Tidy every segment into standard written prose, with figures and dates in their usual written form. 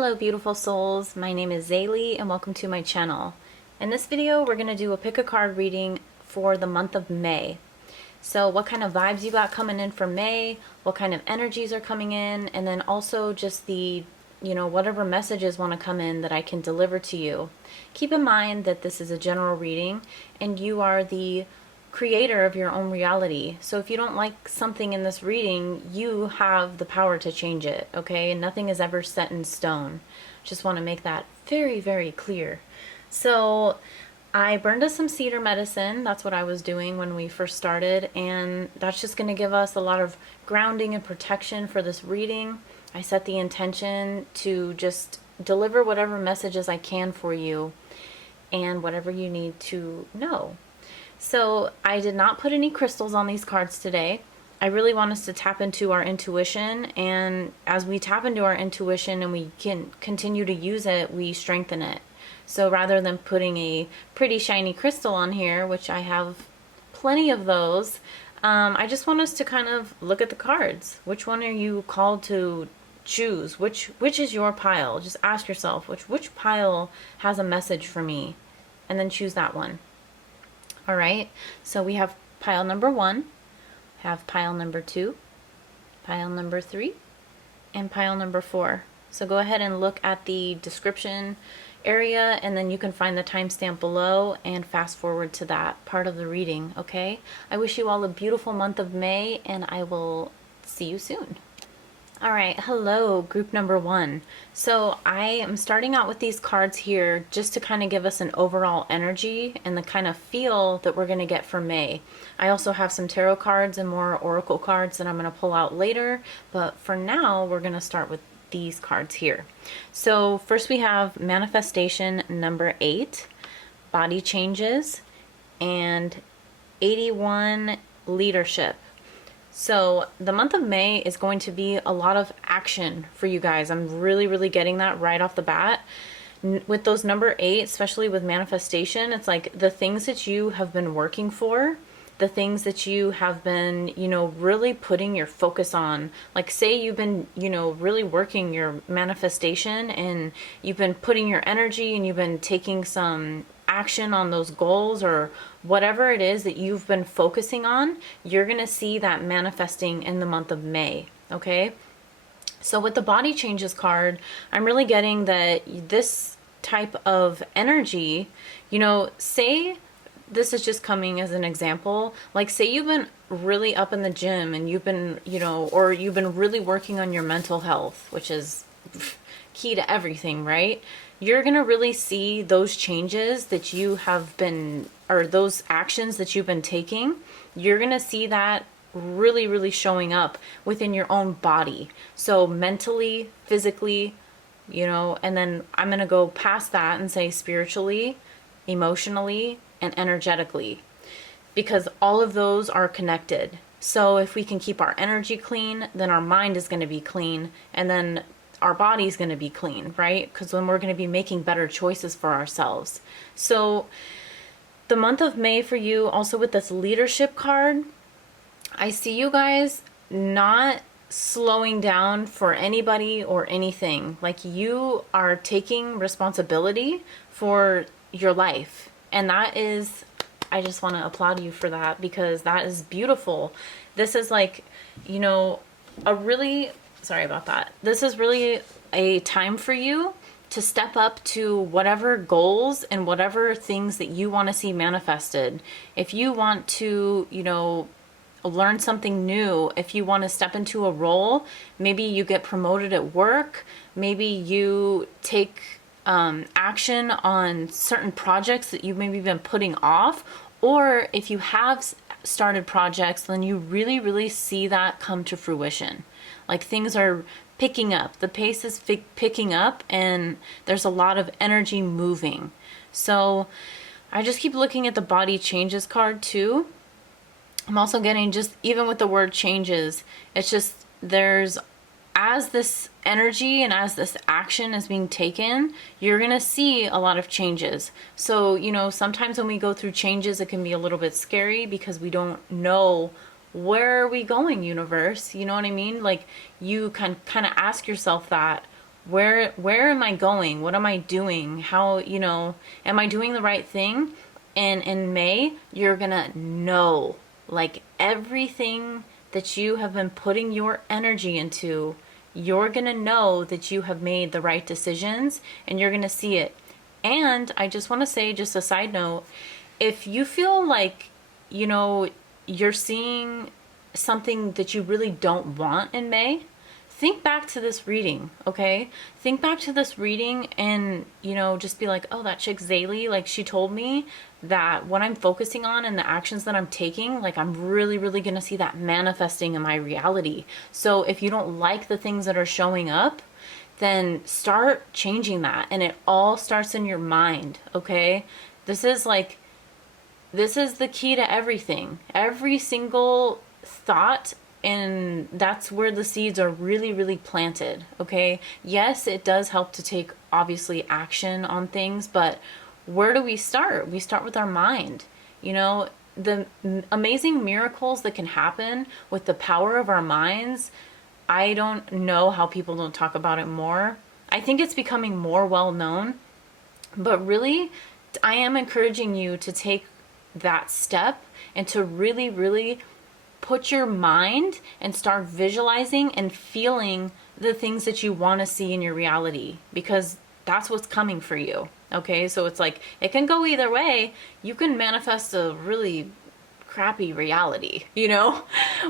Hello beautiful souls, my name is Zayleigh and welcome to my channel. In this video we're going to do a pick a card reading for the month of May. So what kind of vibes you got coming in for May, what kind of energies are coming in, and then also just the, whatever messages want to come in that I can deliver to you. Keep in mind that this is a general reading and you are the creator of your own reality. So if you don't like something in this reading, you have the power to change it, okay? And nothing is ever set in stone. Just want to make that very, very clear. So I burned us some cedar medicine. That's what I was doing when we first started, and that's just going to give us a lot of grounding and protection for this reading. I set the intention to just deliver whatever messages I can for you and whatever you need to know. So I did not put any crystals on these cards today. I really want us to tap into our intuition, and as we tap into our intuition and we can continue to use it, we strengthen it. So rather than putting a pretty shiny crystal on here, which I have plenty of those, I just want us to kind of look at the cards. Which one are you called to choose? Which is your pile? Just ask yourself, which pile has a message for me? And then choose that one. All right, so we have pile number 1, have pile number 2, pile number 3, and pile number 4. So go ahead and look at the description area, and then you can find the timestamp below and fast forward to that part of the reading, okay? I wish you all a beautiful month of May, and I will see you soon. All right, hello, group number 1. So I am starting out with these cards here just to kind of give us an overall energy and the kind of feel that we're going to get for May. I also have some tarot cards and more oracle cards that I'm going to pull out later, but for now we're going to start with these cards here. So first we have manifestation number 8, body changes, and 81 leadership. So the month of May is going to be a lot of action for you guys. I'm really getting that right off the bat. With those number 8, especially with manifestation, it's like the things that you have been working for, the things that you have been, really putting your focus on. Like say you've been, really working your manifestation and you've been putting your energy and you've been taking some action on those goals or whatever it is that you've been focusing on, you're going to see that manifesting in the month of May, okay? So with the body changes card, I'm really getting that this type of energy, say this is just coming as an example, like say you've been really up in the gym and you've been, or you've been really working on your mental health, which is key to everything, right? You're going to really see those changes that you have been, or those actions that you've been taking, you're going to see that really showing up within your own body. So mentally, physically, and then I'm going to go past that and say spiritually, emotionally, and energetically, because all of those are connected. So if we can keep our energy clean, then our mind is going to be clean, and then our body's going to be clean, right? Because then we're going to be making better choices for ourselves. So the month of May for you, also with this leadership card, I see you guys not slowing down for anybody or anything. Like you are taking responsibility for your life. And that is, I just want to applaud you for that, because that is beautiful. This is like, sorry about that. This is really a time for you to step up to whatever goals and whatever things that you want to see manifested. If you want to, learn something new, if you want to step into a role, maybe you get promoted at work, maybe you take action on certain projects that you've maybe been putting off, or if you have started projects, then you really see that come to fruition. Like things are picking up, the pace is picking up, and there's a lot of energy moving. So I just keep looking at the body changes card too. I'm also getting, just even with the word changes, it's just there's, as this energy and as this action is being taken, you're going to see a lot of changes. So, sometimes when we go through changes, it can be a little bit scary because we don't know where are we going, universe? You know what I mean? Like you can kind of ask yourself that, where am I going? What am I doing? How, you know, am I doing the right thing? And in May, you're gonna know, like, everything that you have been putting your energy into, you're gonna know that you have made the right decisions, and you're gonna see it. And I just want to say, just a side note, if you feel like, you know, you're seeing something that you really don't want in May, think back to this reading, okay? Think back to this reading and, you know, just be like, oh, that chick Zayleigh, like, she told me that what I'm focusing on and the actions that I'm taking, like, I'm really, really gonna see that manifesting in my reality. So if you don't like the things that are showing up, then start changing that. And it all starts in your mind, okay? This is the key to everything. Every single thought, and that's where the seeds are really, really planted, okay? Yes, it does help to take, obviously, action on things, but where do we start? We start with our mind. You know, the amazing miracles that can happen with the power of our minds, I don't know how people don't talk about it more. I think it's becoming more well known, but really, I am encouraging you to take that step and to really, really put your mind and start visualizing and feeling the things that you want to see in your reality, because that's what's coming for you. Okay, so it's like, it can go either way. You can manifest a really crappy reality, you know?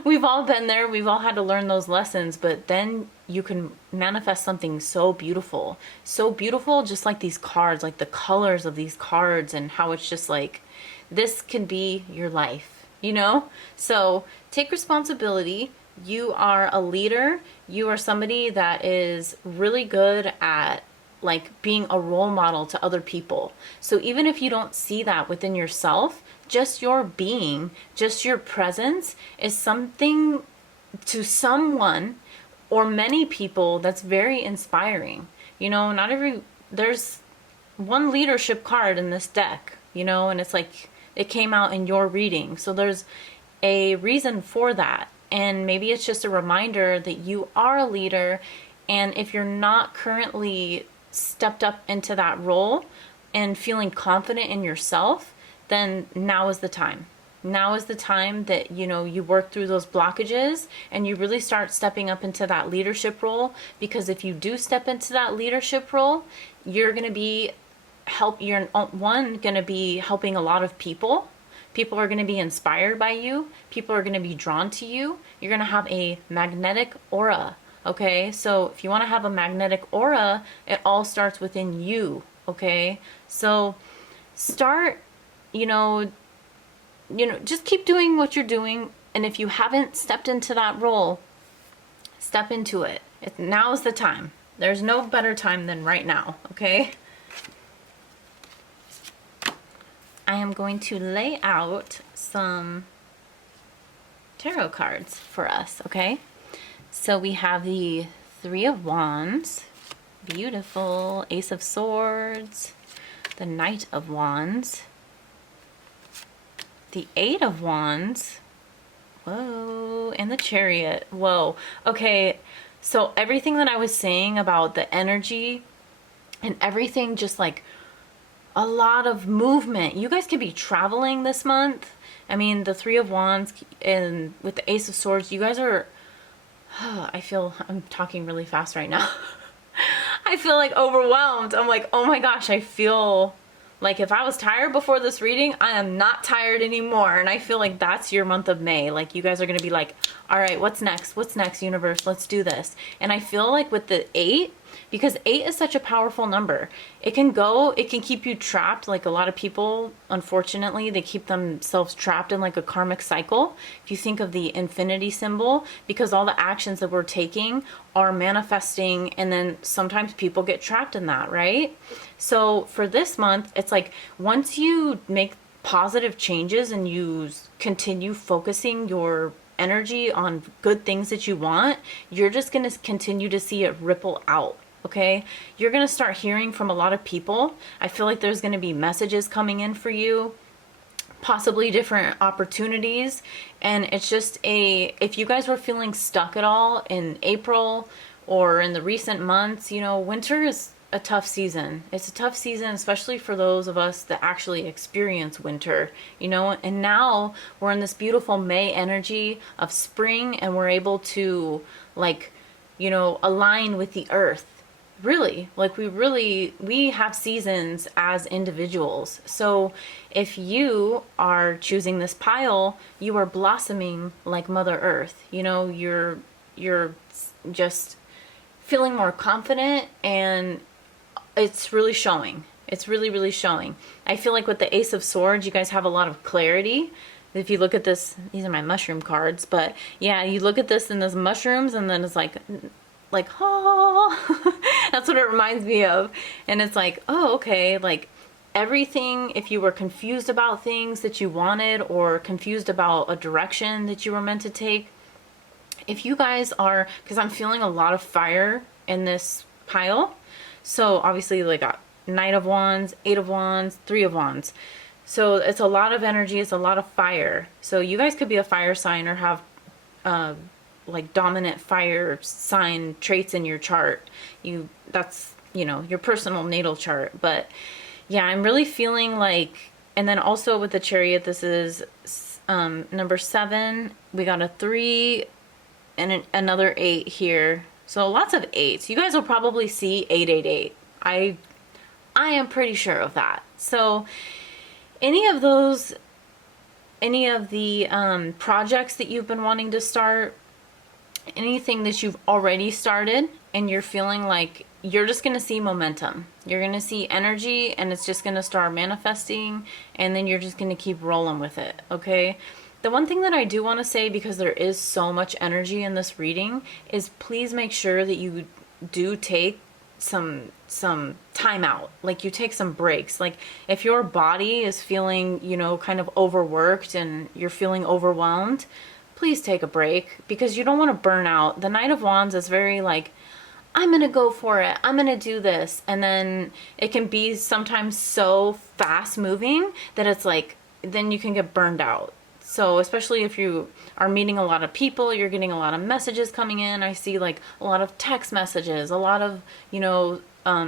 We've all been there, we've all had to learn those lessons, but then you can manifest something so beautiful, just like these cards, like the colors of these cards, and how it's just like, this can be your life, you know? So take responsibility. You are a leader. You are somebody that is really good at, like, being a role model to other people. So even if you don't see that within yourself, just your being, just your presence is something to someone or many people that's very inspiring. You know, there's one leadership card in this deck, you know, and it's like, it came out in your reading. So there's a reason for that. And maybe it's just a reminder that you are a leader. And if you're not currently stepped up into that role and feeling confident in yourself, then now is the time. Now is the time that, you know, you work through those blockages and you really start stepping up into that leadership role. Because if you do step into that leadership role, you're going to be you're going to be helping a lot of people. People are going to be inspired by you. People are going to be drawn to you. You're going to have a magnetic aura. Okay, so if you want to have a magnetic aura, it all starts within you. Okay, so start, you know, just keep doing what you're doing. And if you haven't stepped into that role, step into it. Now is the time. There's no better time than right now. Okay. I am going to lay out some tarot cards for us, okay? So we have the Three of Wands, beautiful, Ace of Swords, the Knight of Wands, the Eight of Wands, whoa, and the Chariot, whoa. Okay, so everything that I was saying about the energy and everything, just like a lot of movement. You guys could be traveling this month. I mean, the Three of Wands and with the Ace of Swords, you guys are, I feel, I'm talking really fast right now. I feel like overwhelmed. I'm like, oh my gosh, I feel like if I was tired before this reading, I am not tired anymore. And I feel like that's your month of May. Like, you guys are going to be like, all right, what's next? What's next, universe? Let's do this. And I feel like with the 8, because 8 is such a powerful number. It can keep you trapped. Like, a lot of people, unfortunately, they keep themselves trapped in like a karmic cycle. If you think of the infinity symbol, because all the actions that we're taking are manifesting, and then sometimes people get trapped in that, right? So for this month, it's like, once you make positive changes and you continue focusing your energy on good things that you want, you're just going to continue to see it ripple out. Okay, you're going to start hearing from a lot of people. I feel like there's going to be messages coming in for you, possibly different opportunities. And it's just if you guys were feeling stuck at all in April or in the recent months, you know, winter is a tough season. It's a tough season, especially for those of us that actually experience winter, you know, and now we're in this beautiful May energy of spring, and we're able to, like, you know, align with the earth. Really, like we have seasons as individuals. So if you are choosing this pile, you are blossoming like Mother Earth. You know, you're just feeling more confident, and it's really showing. It's really showing. I feel like with the Ace of Swords, you guys have a lot of clarity. If you look at this, these are my mushroom cards, but yeah, you look at this and there's mushrooms, and then it's like, oh, that's what it reminds me of. And it's like, oh, okay, like everything, if you were confused about things that you wanted, or confused about a direction that you were meant to take, if you guys are, because I'm feeling a lot of fire in this pile. So obviously, like a Knight of Wands, Eight of Wands, Three of Wands. So it's a lot of energy, it's a lot of fire. So you guys could be a fire sign, or have like dominant fire sign traits in your chart. That's, you know, your personal natal chart. But yeah, I'm really feeling like, and then also with the Chariot, this is number 7. We got a 3 and another 8 here. So lots of 8s. You guys will probably see 888. I am pretty sure of that. So any of the projects that you've been wanting to start, anything that you've already started, and you're feeling like you're just going to see momentum. You're going to see energy, and it's just going to start manifesting, and then you're just going to keep rolling with it, okay? The one thing that I do want to say, because there is so much energy in this reading, is please make sure that you do take some time out. Like, you take some breaks. Like, if your body is feeling, you know, kind of overworked and you're feeling overwhelmed, please take a break, because you don't want to burn out. The Knight of Wands is very like, I'm going to go for it. I'm going to do this. And then it can be sometimes so fast moving that it's like, then you can get burned out. So especially if you are meeting a lot of people, you're getting a lot of messages coming in. I see like a lot of text messages, a lot of, you know,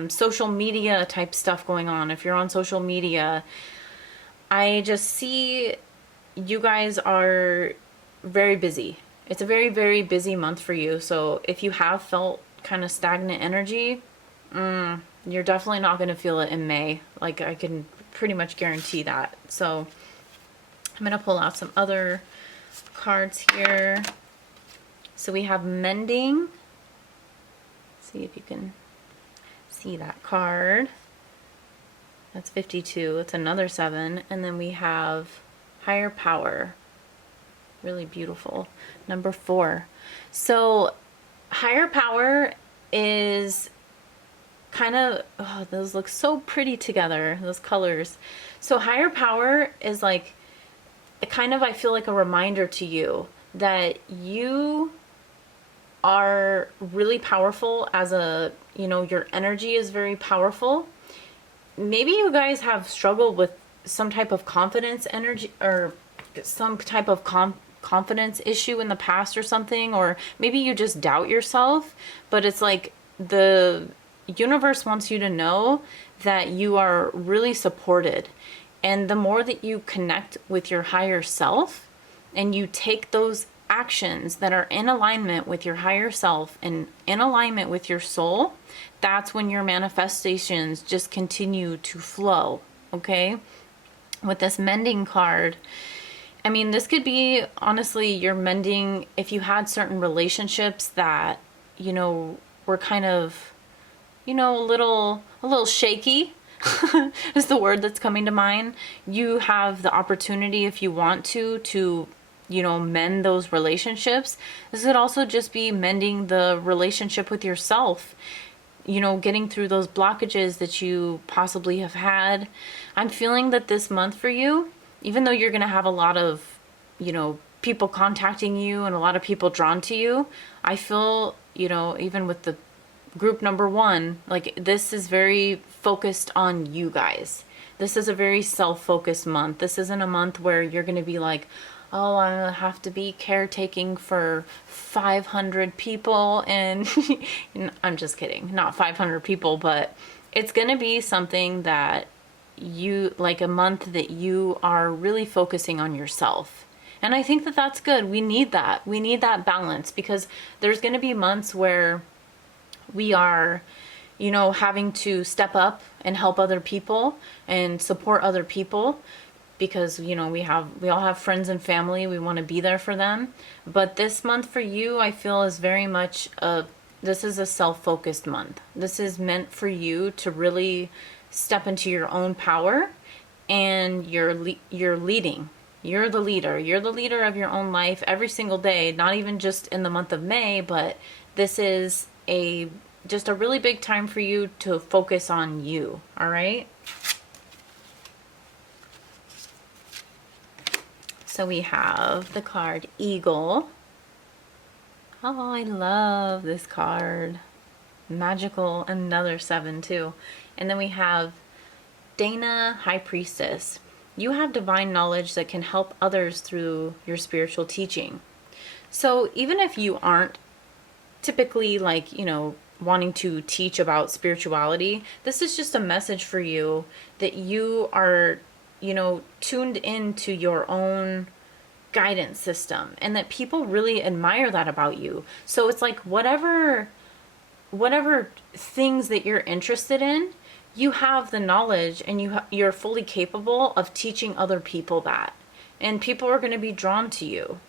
social media type stuff going on. If you're on social media, I just see you guys are very busy. It's a very busy month for you. So if you have felt kind of stagnant energy, you're definitely not going to feel it in May. Like, I can pretty much guarantee that. So I'm going to pull out some other cards here. So we have Mending. See if you can see that card. That's 52. It's another 7. And then we have Higher Power. Really beautiful. Number 4. So Higher Power is kind of, oh, those look so pretty together, those colors. So Higher Power is like, it kind of, I feel like a reminder to you that you are really powerful as a, you know, your energy is very powerful. Maybe you guys have struggled with some type of confidence energy, or some type of confidence issue in the past or something, or maybe you just doubt yourself, but it's like the universe wants you to know that you are really supported. And the more that you connect with your higher self, and you take those actions that are in alignment with your higher self and in alignment with your soul, that's when your manifestations just continue to flow, okay? With this Mending card, I mean, this could be, honestly, you're mending if you had certain relationships that, you know, were kind of, you know, a little shaky, is the word that's coming to mind. You have the opportunity, if you want to, you know, mend those relationships. This could also just be mending the relationship with yourself, you know, getting through those blockages that you possibly have had. I'm feeling that this month for you, even though you're going to have a lot of, you know, people contacting you and a lot of people drawn to you, I feel, you know, even with the group number 1, like, this is very focused on you guys. This is a very self-focused month. This isn't a month where you're going to be like, oh, I'm gonna have to be caretaking for 500 people, and I'm just kidding, not 500 people, but it's gonna be something that you, like a month that you are really focusing on yourself. And I think that that's good. We need that. We need that balance, because there's going to be months where we are, having to step up and help other people and support other people, because we all have friends and family. We want to be there for them. But this month for you, I feel, is very much this is a self-focused month. This is meant for you to really step into your own power, and you're leading. You're the leader. You're the leader of your own life every single day, not even just in the month of May, but this is just a really big time for you to focus on you, all right? So we have the card Eagle. Oh, I love this card. Magical, another 7 too. And then we have Dana, High Priestess. You have divine knowledge that can help others through your spiritual teaching. So even if you aren't typically wanting to teach about spirituality, this is just a message for you that you are, tuned into your own guidance system, and that people really admire that about you. So it's like whatever things that you're interested in, you have the knowledge, and you're fully capable of teaching other people that. And people are going to be drawn to you,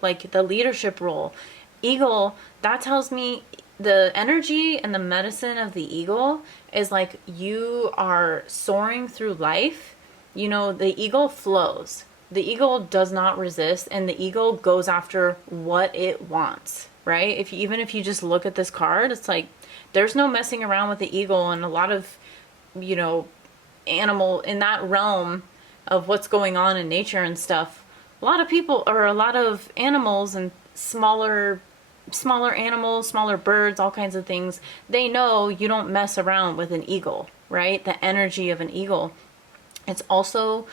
like the leadership role. Eagle, that tells me the energy and the medicine of the eagle is like you are soaring through life. The eagle flows. The eagle does not resist, and the eagle goes after what it wants, right? Even if you just look at this card, it's like there's no messing around with the eagle. And a lot of animal in that realm of what's going on in nature and stuff, a lot of people, or a lot of animals, and smaller animals, smaller birds, all kinds of things, they know you don't mess around with an eagle, right? The energy of an eagle. It's also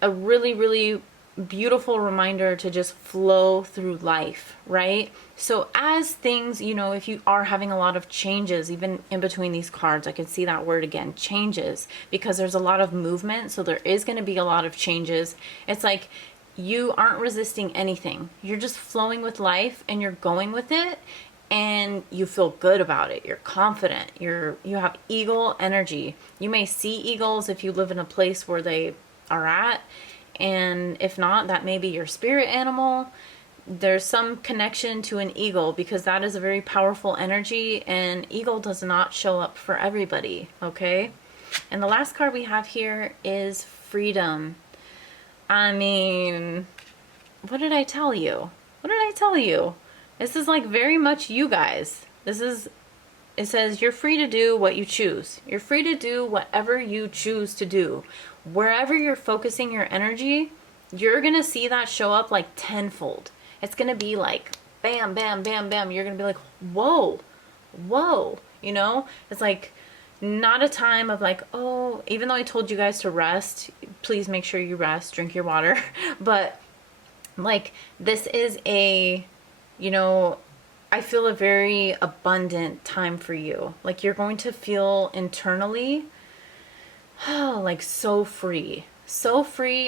a really, really beautiful reminder to just flow through life, right? So as things, if you are having a lot of changes, even in between these cards, I can see that word again, changes, because there's a lot of movement. So there is going to be a lot of changes. It's like you aren't resisting anything. You're just flowing with life, and you're going with it, and you feel good about it. You're confident. You have eagle energy. You may see eagles if you live in a place where they are at. And if not, that may be your spirit animal. There's some connection to an eagle, because that is a very powerful energy, and eagle does not show up for everybody, okay? And the last card we have here is freedom. I mean, what did I tell you? What did I tell you? This is like very much you guys. It says you're free to do what you choose. You're free to do whatever you choose to do. Wherever you're focusing your energy, you're going to see that show up like tenfold. It's going to be like bam, bam, bam, bam. You're going to be like, whoa, whoa. It's like not a time of like, oh, even though I told you guys to rest, please make sure you rest, drink your water. But like, this is I feel a very abundant time for you. Like you're going to feel internally, like so free.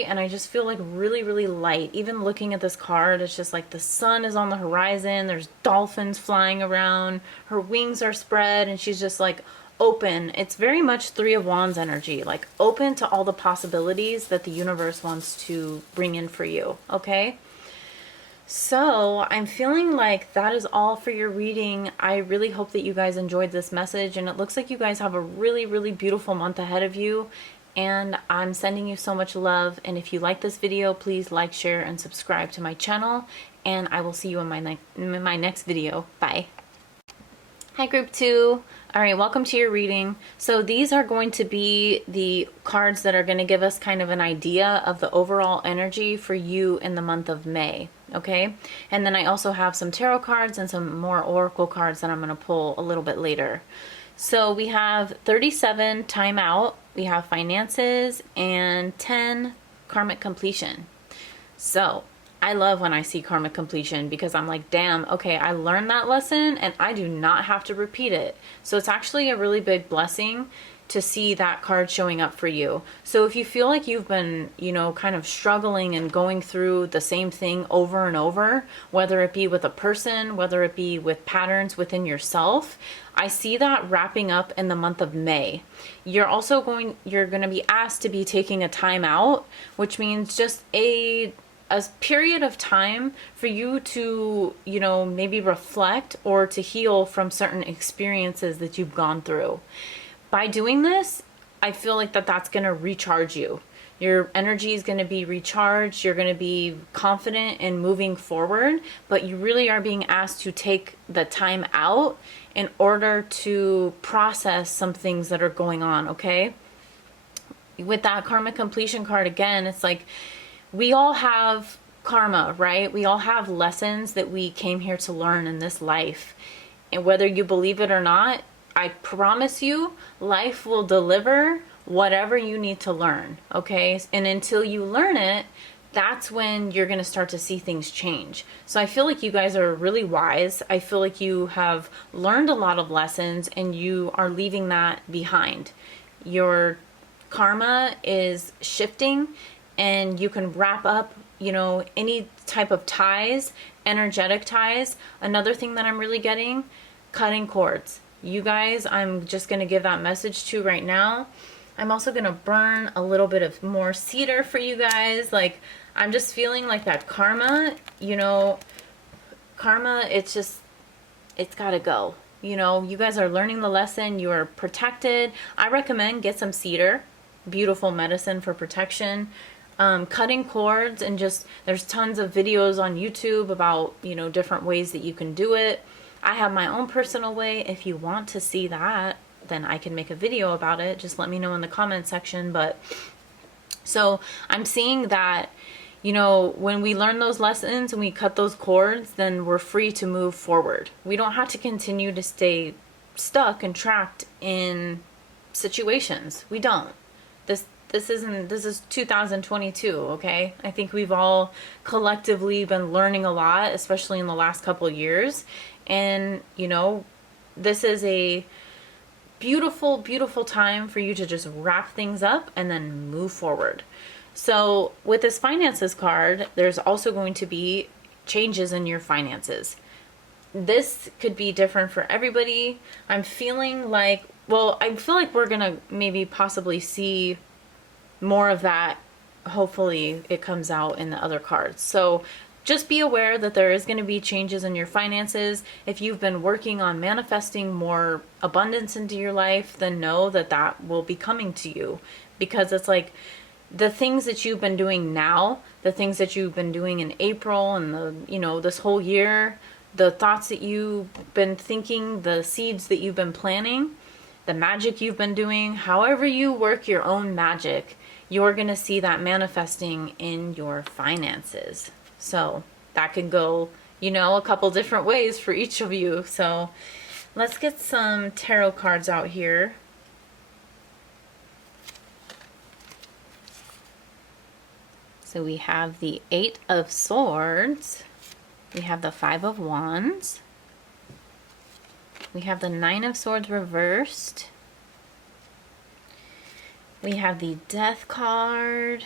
And I just feel like really, really light. Even looking at this card, it's just like the sun is on the horizon. There's dolphins flying around. Her wings are spread, and she's just like open. It's very much 3 of Wands energy, like open to all the possibilities that the universe wants to bring in for you, okay? So I'm feeling like that is all for your reading. I really hope that you guys enjoyed this message, and it looks like you guys have a really, really beautiful month ahead of you, and I'm sending you so much love. And if you like this video, please like, share, and subscribe to my channel, and I will see you in my next video. Bye. Hi group 2. All right, welcome to your reading. So these are going to be the cards that are going to give us kind of an idea of the overall energy for you in the month of May, okay? And then I also have some tarot cards and some more oracle cards that I'm going to pull a little bit later. So we have 37, time out, we have finances, and 10, karmic completion. So I love when I see karmic completion because I'm like, damn, okay, I learned that lesson and I do not have to repeat it. So it's actually a really big blessing to see that card showing up for you. So if you feel like you've been, kind of struggling and going through the same thing over and over, whether it be with a person, whether it be with patterns within yourself, I see that wrapping up in the month of May. You're going to be asked to be taking a time out, which means just a period of time for you to, maybe reflect or to heal from certain experiences that you've gone through. By doing this, I feel like that's going to recharge you. Your energy is going to be recharged. You're going to be confident in moving forward, but you really are being asked to take the time out in order to process some things that are going on, okay? With that karmic completion card, again, it's like we all have karma, right? We all have lessons that we came here to learn in this life. And whether you believe it or not, I promise you, life will deliver whatever you need to learn, okay? And until you learn it, that's when you're going to start to see things change. So I feel like you guys are really wise. I feel like you have learned a lot of lessons and you are leaving that behind. Your karma is shifting and you can wrap up, any type of ties, energetic ties. Another thing that I'm really getting, cutting cords. You guys, I'm just going to give that message to right now. I'm also going to burn a little bit of more cedar for you guys. Like, I'm just feeling like that karma, karma, it's got to go. You guys are learning the lesson. You are protected. I recommend get some cedar, beautiful medicine for protection. Cutting cords, and there's tons of videos on YouTube about, different ways that you can do it. I have my own personal way. If you want to see that, then I can make a video about it. Just let me know in the comment section. But so I'm seeing that, when we learn those lessons and we cut those cords, then we're free to move forward. We don't have to continue to stay stuck and trapped in situations. We don't. This is 2022, okay? I think we've all collectively been learning a lot, especially in the last couple of years. And, this is a beautiful, beautiful time for you to just wrap things up and then move forward. So with this finances card, there's also going to be changes in your finances. This could be different for everybody. I feel like we're going to maybe possibly see more of that. Hopefully it comes out in the other cards. So just be aware that there is going to be changes in your finances. If you've been working on manifesting more abundance into your life, then know that will be coming to you, because it's like the things that you've been doing now, the things that you've been doing in April and this whole year, the thoughts that you've been thinking, the seeds that you've been planting, the magic you've been doing, however you work your own magic, you're going to see that manifesting in your finances. So that could go, a couple different ways for each of you. So let's get some tarot cards out here. So we have the 8 of Swords. We have the 5 of Wands. We have the 9 of Swords reversed. We have the Death card.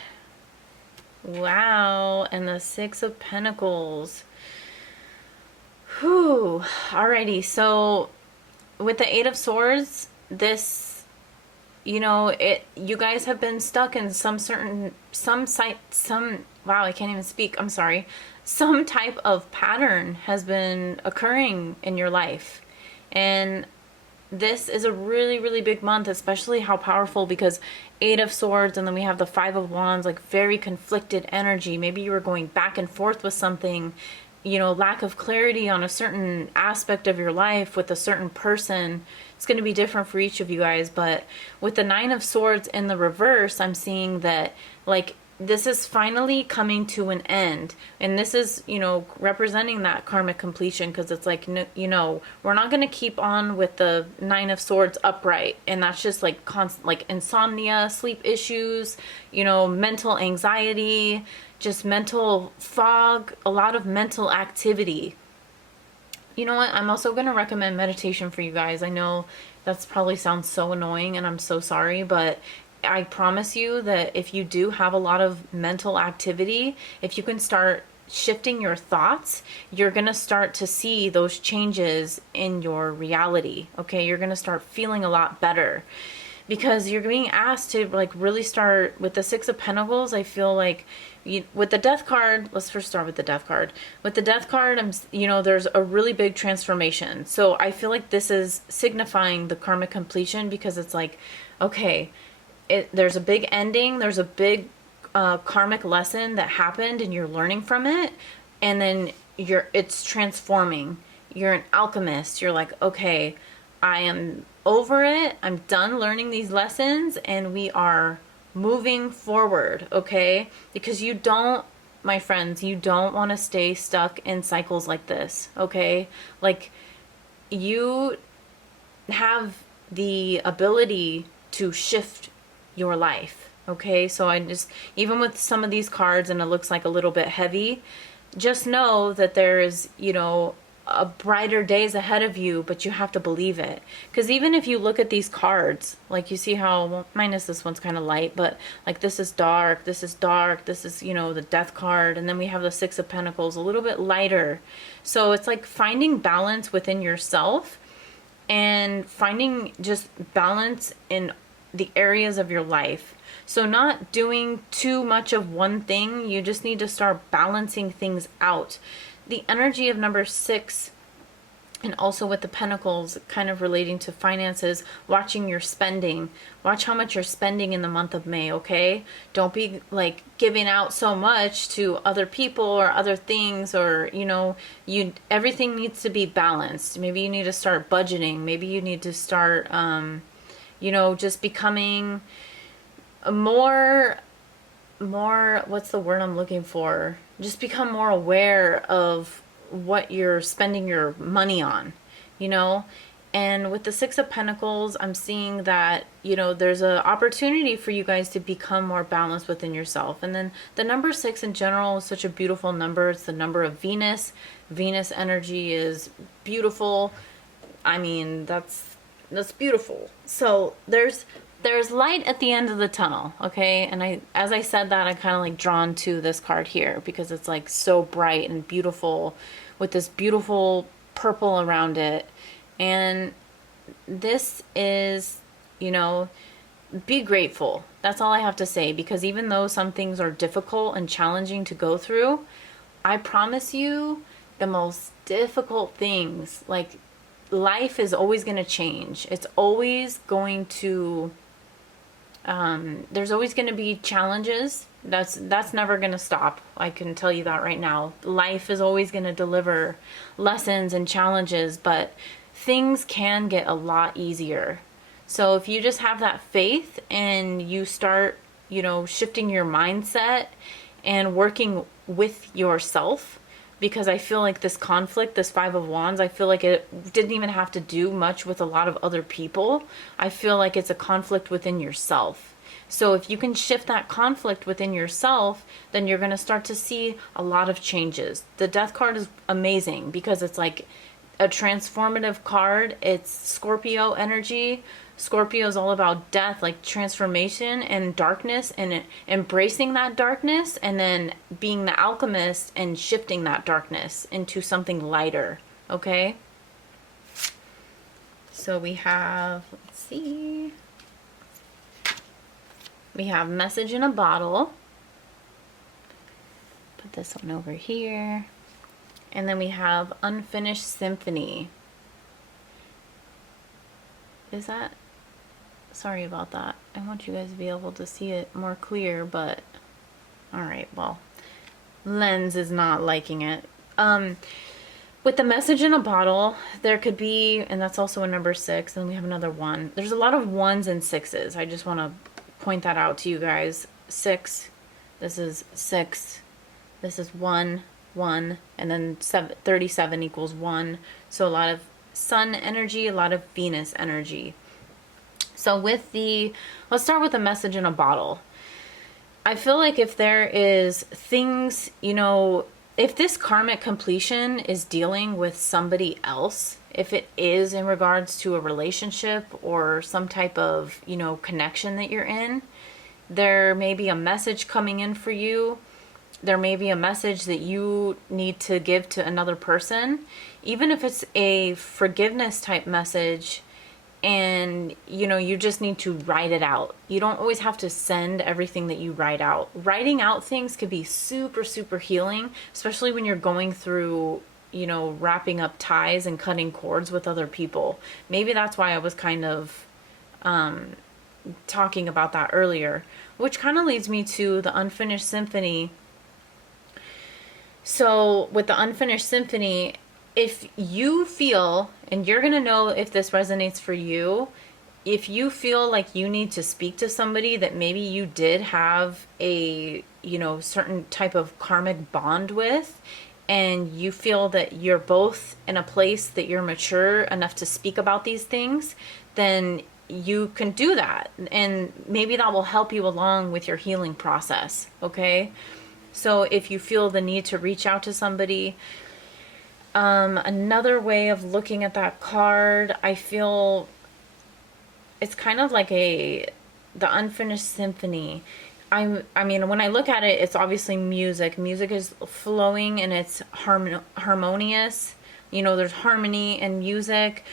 Wow. And the 6 of Pentacles. Whew. Alrighty. So with the 8 of Swords, this, you guys have been stuck in some type of pattern has been occurring in your life. And this is a really, really big month, especially how powerful, because 8 of Swords and then we have the 5 of Wands, like very conflicted energy. Maybe you were going back and forth with something, lack of clarity on a certain aspect of your life with a certain person. It's going to be different for each of you guys. But with the 9 of Swords in the reverse, I'm seeing that like this is finally coming to an end, and this is, you know, representing that karmic completion, because it's like, you know, we're not going to keep on with the Nine of Swords upright, and that's just like constant, like insomnia, sleep issues, you know, mental anxiety, just mental fog, a lot of mental activity. You know what, I'm also going to recommend meditation for you guys. I know that's probably sounds so annoying, and I'm so sorry, but I promise you that if you do have a lot of mental activity, if you can start shifting your thoughts, you're going to start to see those changes in your reality. Okay, you're going to start feeling a lot better, because you're being asked to like really start with the Six of Pentacles. I feel like with the Death card, let's first start with the Death card. With the Death card, you know, there's a really big transformation. So I feel like this is signifying the karmic completion, because it's like, okay, there's a big ending, there's a big karmic lesson that happened, and you're learning from it, and then it's transforming. You're an alchemist. You're like, okay, I am over it. I'm done learning these lessons, and we are moving forward, okay? Because you don't, my friends, you don't want to stay stuck in cycles like this, okay? Like, you have the ability to shift your life, okay? So I just, even with some of these cards and it looks like a little bit heavy, just know that there is, you know, a brighter days ahead of you, but you have to believe it. Because even if you look at these cards, like you see how, well, minus this one's kind of light, but like this is dark, this is dark, this is, you know, the Death card, and then we have the Six of Pentacles, a little bit lighter. So it's like finding balance within yourself, and finding just balance in the areas of your life. So not doing too much of one thing, you just need to start balancing things out. The energy of number 6, and also with the Pentacles, kind of relating to finances, watching your spending. Watch how much you're spending in the month of May, okay? Don't be like giving out so much to other people or other things, or, you know, everything needs to be balanced. Maybe you need to start budgeting. Maybe you need to start, you know, just becoming more, what's the word I'm looking for? Just become more aware of what you're spending your money on, you know? And with the Six of Pentacles, I'm seeing that, you know, there's an opportunity for you guys to become more balanced within yourself. And then the number 6 in general is such a beautiful number. It's the number of Venus. Venus energy is beautiful. I mean, that's beautiful. So there's light at the end of the tunnel, okay? And as I said that, I kind of like drawn to this card here, because it's like so bright and beautiful with this beautiful purple around it. And this is, you know, be grateful. That's all I have to say, because even though some things are difficult and challenging to go through, I promise you the most difficult things, like, life is always going to change. It's always going to, there's always going to be challenges. That's never going to stop. I can tell you that right now. Life is always going to deliver lessons and challenges, but things can get a lot easier. So if you just have that faith and you start, you know, shifting your mindset and working with yourself, because I feel like this conflict, this Five of Wands, I feel like it didn't even have to do much with a lot of other people. I feel like it's a conflict within yourself. So if you can shift that conflict within yourself, then you're going to start to see a lot of changes. The Death card is amazing because it's like a transformative card. It's Scorpio energy. Scorpio is all about death, like transformation and darkness, and embracing that darkness, and then being the alchemist and shifting that darkness into something lighter. Okay? So we have, let's see. We have Message in a Bottle. Put this one over here. And then we have Unfinished Symphony. Is that? Sorry about that. I want you guys to be able to see it more clear, but alright, well, lens is not liking it. With the Message in a Bottle, there could be, and that's also a number 6, and we have another 1. There's a lot of 1s and 6s. I just want to point that out to you guys. 6, This is 6. This is 1, 1, and then 37 equals 1. So a lot of Sun energy, a lot of Venus energy. So let's start with a message in a bottle. I feel like if there is things, if this karmic completion is dealing with somebody else, if it is in regards to a relationship or some type of, connection that you're in, there may be a message coming in for you. There may be a message that you need to give to another person, even if it's a forgiveness type message. And you just need to write it out. You don't always have to send everything that you write out. Writing out things could be super, super healing, especially when you're going through, wrapping up ties and cutting cords with other people. Maybe that's why I was kind of talking about that earlier, which kind of leads me to the Unfinished Symphony. So with the Unfinished Symphony, if you feel, and you're going to know if this resonates for you, if you feel like you need to speak to somebody that maybe you did have a, certain type of karmic bond with, and you feel that you're both in a place that you're mature enough to speak about these things, then you can do that. And maybe that will help you along with your healing process, okay? So if you feel the need to reach out to somebody, another way of looking at that card, I feel it's kind of like the Unfinished Symphony. I mean, when I look at it, it's obviously music. Music is flowing and it's harmonious. There's harmony in music,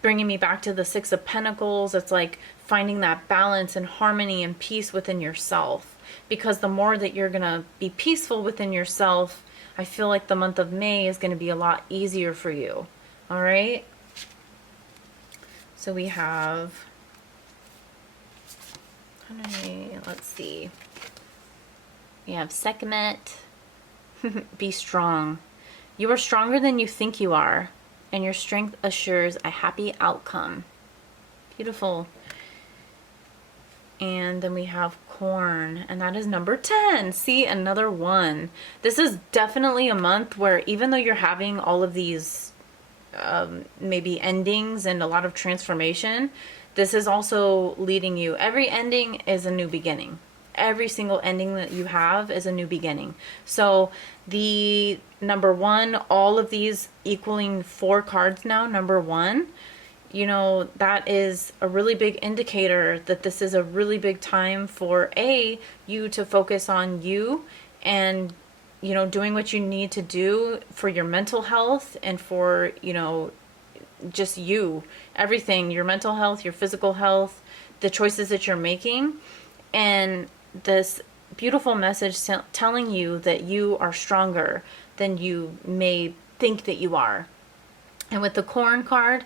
bringing me back to the 6 of Pentacles. It's like finding that balance and harmony and peace within yourself. Because the more that you're going to be peaceful within yourself, I feel like the month of May is going to be a lot easier for you. All right? So we have, let's see. We have Sekhmet. Be strong. You are stronger than you think you are, and your strength assures a happy outcome. Beautiful. And then we have Corn, and that is number 10. See, another 1. This is definitely a month where even though you're having all of these maybe endings and a lot of transformation, this is also leading you. Every ending is a new beginning. Every single ending that you have is a new beginning. So the number 1, all of these equaling 4 cards now, number 1, that is a really big indicator that this is a really big time for you to focus on you and, doing what you need to do for your mental health and for, just you, everything, your mental health, your physical health, the choices that you're making. And this beautiful message telling you that you are stronger than you may think that you are. And with the Corn card,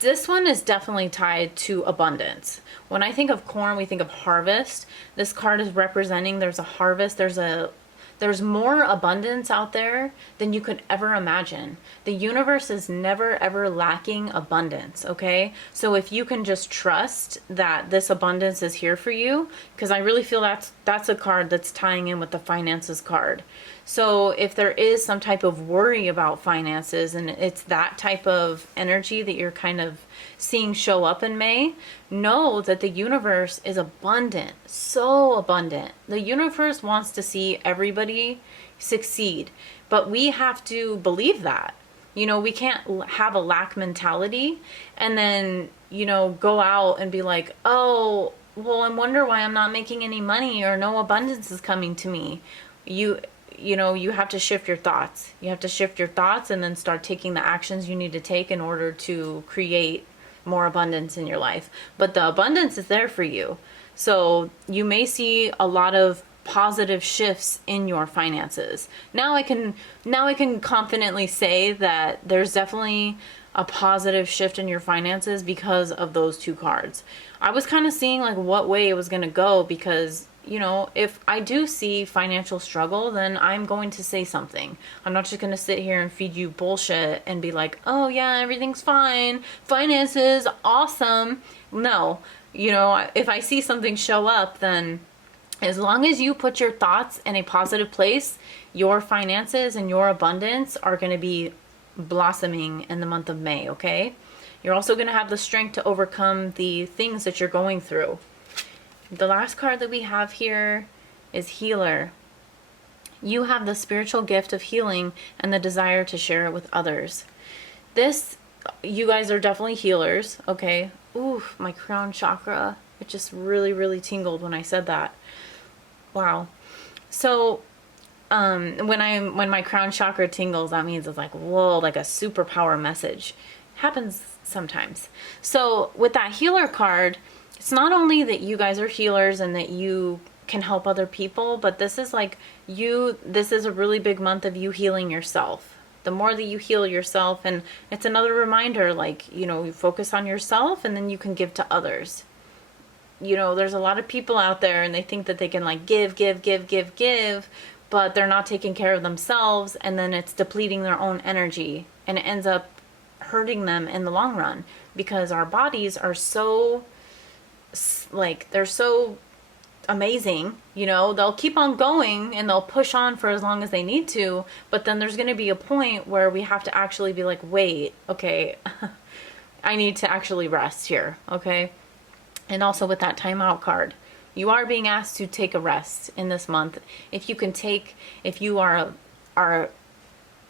this one is definitely tied to abundance. When I think of corn, we think of harvest. This card is representing there's a harvest, there's more abundance out there than you could ever imagine. The universe is never ever lacking abundance, okay? So if you can just trust that this abundance is here for you, because I really feel that's a card that's tying in with the finances card. So if there is some type of worry about finances and it's that type of energy that you're kind of seeing show up in May, know that the universe is abundant, so abundant. The universe wants to see everybody succeed, but we have to believe that. We can't have a lack mentality and then, go out and be like, oh, well, I wonder why I'm not making any money or no abundance is coming to me. You have to shift your thoughts. You have to shift your thoughts and then start taking the actions you need to take in order to create more abundance in your life. But the abundance is there for you. So you may see a lot of positive shifts in your finances. Now I can confidently say that there's definitely a positive shift in your finances because of those 2 cards. I was kind of seeing like what way it was going to go because if I do see financial struggle, then I'm going to say something. I'm not just going to sit here and feed you bullshit and be like, oh yeah, everything's fine. Finances, awesome. No, if I see something show up, then As long as you put your thoughts in a positive place, your finances and your abundance are going to be blossoming in the month of May, okay? You're also going to have the strength to overcome the things that you're going through. The last card that we have here is Healer. You have the spiritual gift of healing and the desire to share it with others. You guys are definitely healers, okay? Ooh, my crown chakra. It just really, really tingled when I said that. Wow. So, when my crown chakra tingles, that means it's like, whoa, like a superpower message. Happens sometimes. So with that healer card, it's not only that you guys are healers and that you can help other people, but this is a really big month of you healing yourself. The more that you heal yourself, and it's another reminder, like, you focus on yourself and then you can give to others. There's a lot of people out there and they think that they can like give, but they're not taking care of themselves, and then it's depleting their own energy, and it ends up hurting them in the long run, because our bodies are so, like, they're so amazing. They'll keep on going and they'll push on for as long as they need to, but then there's going to be a point where we have to actually be like, wait, okay, I need to actually rest here, okay? And also with that timeout card, you are being asked to take a rest in this month. If you are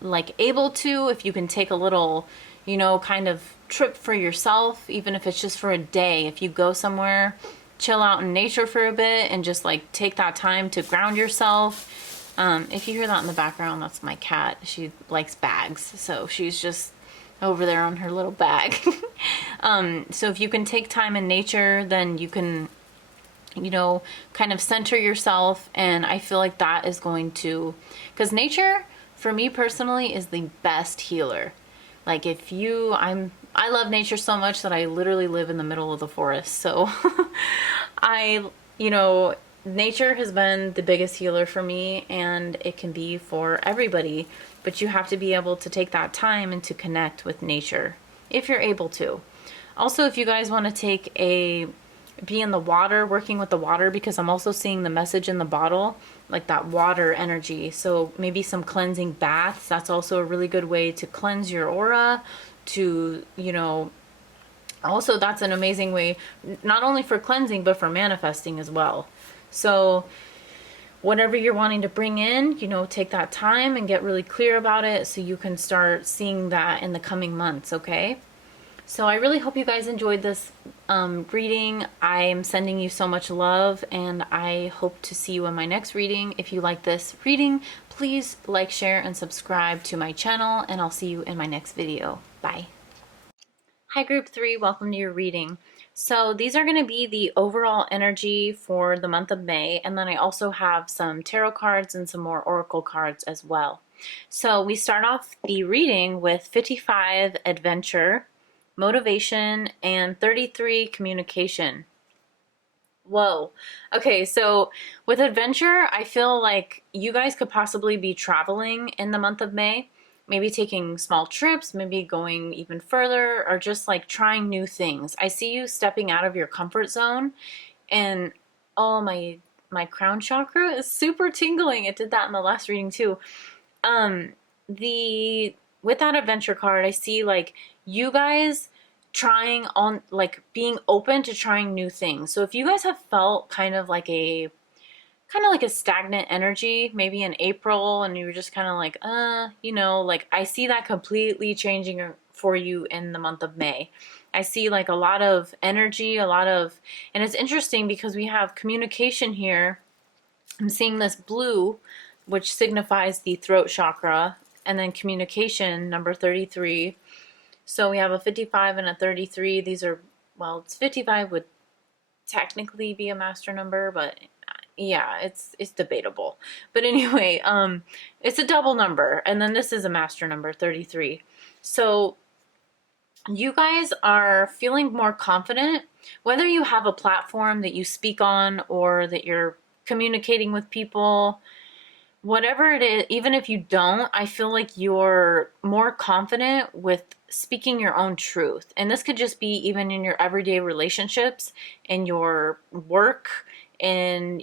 like able to, if you can take a little, kind of trip for yourself, even if it's just for a day, if you go somewhere, chill out in nature for a bit and just like take that time to ground yourself. If you hear that in the background, that's my cat. She likes bags, so she's just over there on her little bag. So if you can take time in nature, then you can, kind of center yourself. And I feel like that is going to, because nature, for me personally, is the best healer. Like I love nature so much that I literally live in the middle of the forest. So nature has been the biggest healer for me, and it can be for everybody, but you have to be able to take that time and to connect with nature if you're able to. Also, if you guys want to be in the water, working with the water, because I'm also seeing the message in the bottle, like that water energy. So maybe some cleansing baths. That's also a really good way to cleanse your aura, to, also that's an amazing way, not only for cleansing, but for manifesting as well. So whatever you're wanting to bring in, take that time and get really clear about it so you can start seeing that in the coming months, okay? So I really hope you guys enjoyed this reading. I am sending you so much love, and I hope to see you in my next reading. If you like this reading, please like, share, and subscribe to my channel, and I'll see you in my next video. Bye. Hi, Group 3. Welcome to your reading. So these are going to be the overall energy for the month of May, and then I also have some tarot cards and some more oracle cards as well. So we start off the reading with 55, adventure, motivation, and 33, communication. Whoa. Okay, so with adventure, I feel like you guys could possibly be traveling in the month of May. Maybe taking small trips, maybe going even further, or just like trying new things. I see you stepping out of your comfort zone, and oh, my crown chakra is super tingling. It did that in the last reading too. With that adventure card, I see like you guys being open to trying new things. So if you guys have felt kind of like a stagnant energy, maybe in April, and you were just kind of like, I see that completely changing for you in the month of May. I see like a lot of energy, and it's interesting because we have communication here. I'm seeing this blue, which signifies the throat chakra, and then communication, number 33. So we have a 55 and a 33. It's 55 would technically be a master number, but yeah, it's debatable. But anyway, it's a double number, and then this is a master number, 33. So you guys are feeling more confident, whether you have a platform that you speak on or that you're communicating with people, whatever it is. Even if you don't, I feel like you're more confident with speaking your own truth. And this could just be even in your everyday relationships, in your work, and,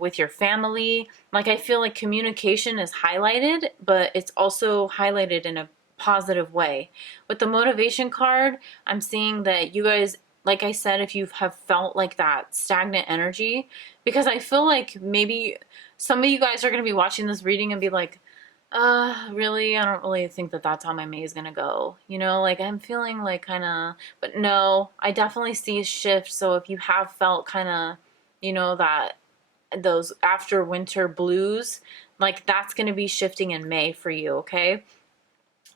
with your family. Like, I feel like communication is highlighted, but it's also highlighted in a positive way. With the motivation card, I'm seeing that you guys, like I said, if you have felt like that stagnant energy, because I feel like maybe some of you guys are going to be watching this reading and be like, really? I don't really think that that's how my May is gonna go. Like, I'm feeling like kind of, but no, I definitely see a shift. So if you have felt kind of, that those after winter blues, like, that's gonna be shifting in May for you, okay?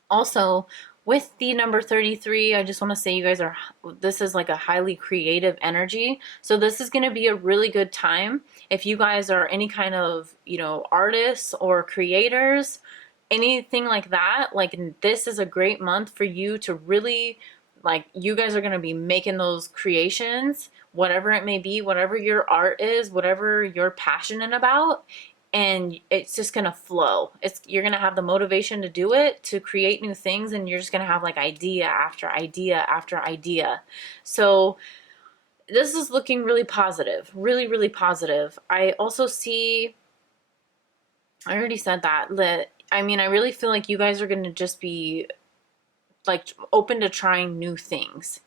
Also, with the number 33, I just want to say you guys this is like a highly creative energy. So this is going to be a really good time if you guys are any kind of, artists or creators, anything like that. Like, this is a great month for you to really, like, you guys are going to be making those creations, whatever it may be, whatever your art is, whatever you're passionate about, and it's just gonna flow. You're gonna have the motivation to do it, to create new things, and you're just gonna have like idea after idea after idea. So this is looking really positive, really, really positive. I also see, I already said that, I mean, I really feel like you guys are gonna just be like open to trying new things.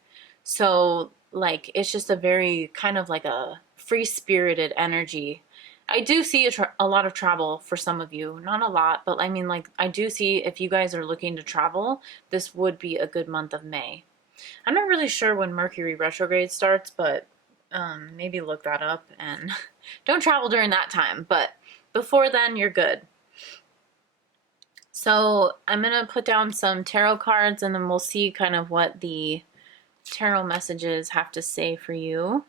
So like, it's just a very kind of like a free spirited energy. I do see a lot of travel for some of you. Not a lot, but I mean, like, I do see if you guys are looking to travel, this would be a good month of May. I'm not really sure when Mercury retrograde starts, but maybe look that up and don't travel during that time. But before then, you're good. So I'm going to put down some tarot cards and then we'll see kind of what the tarot messages have to say for you.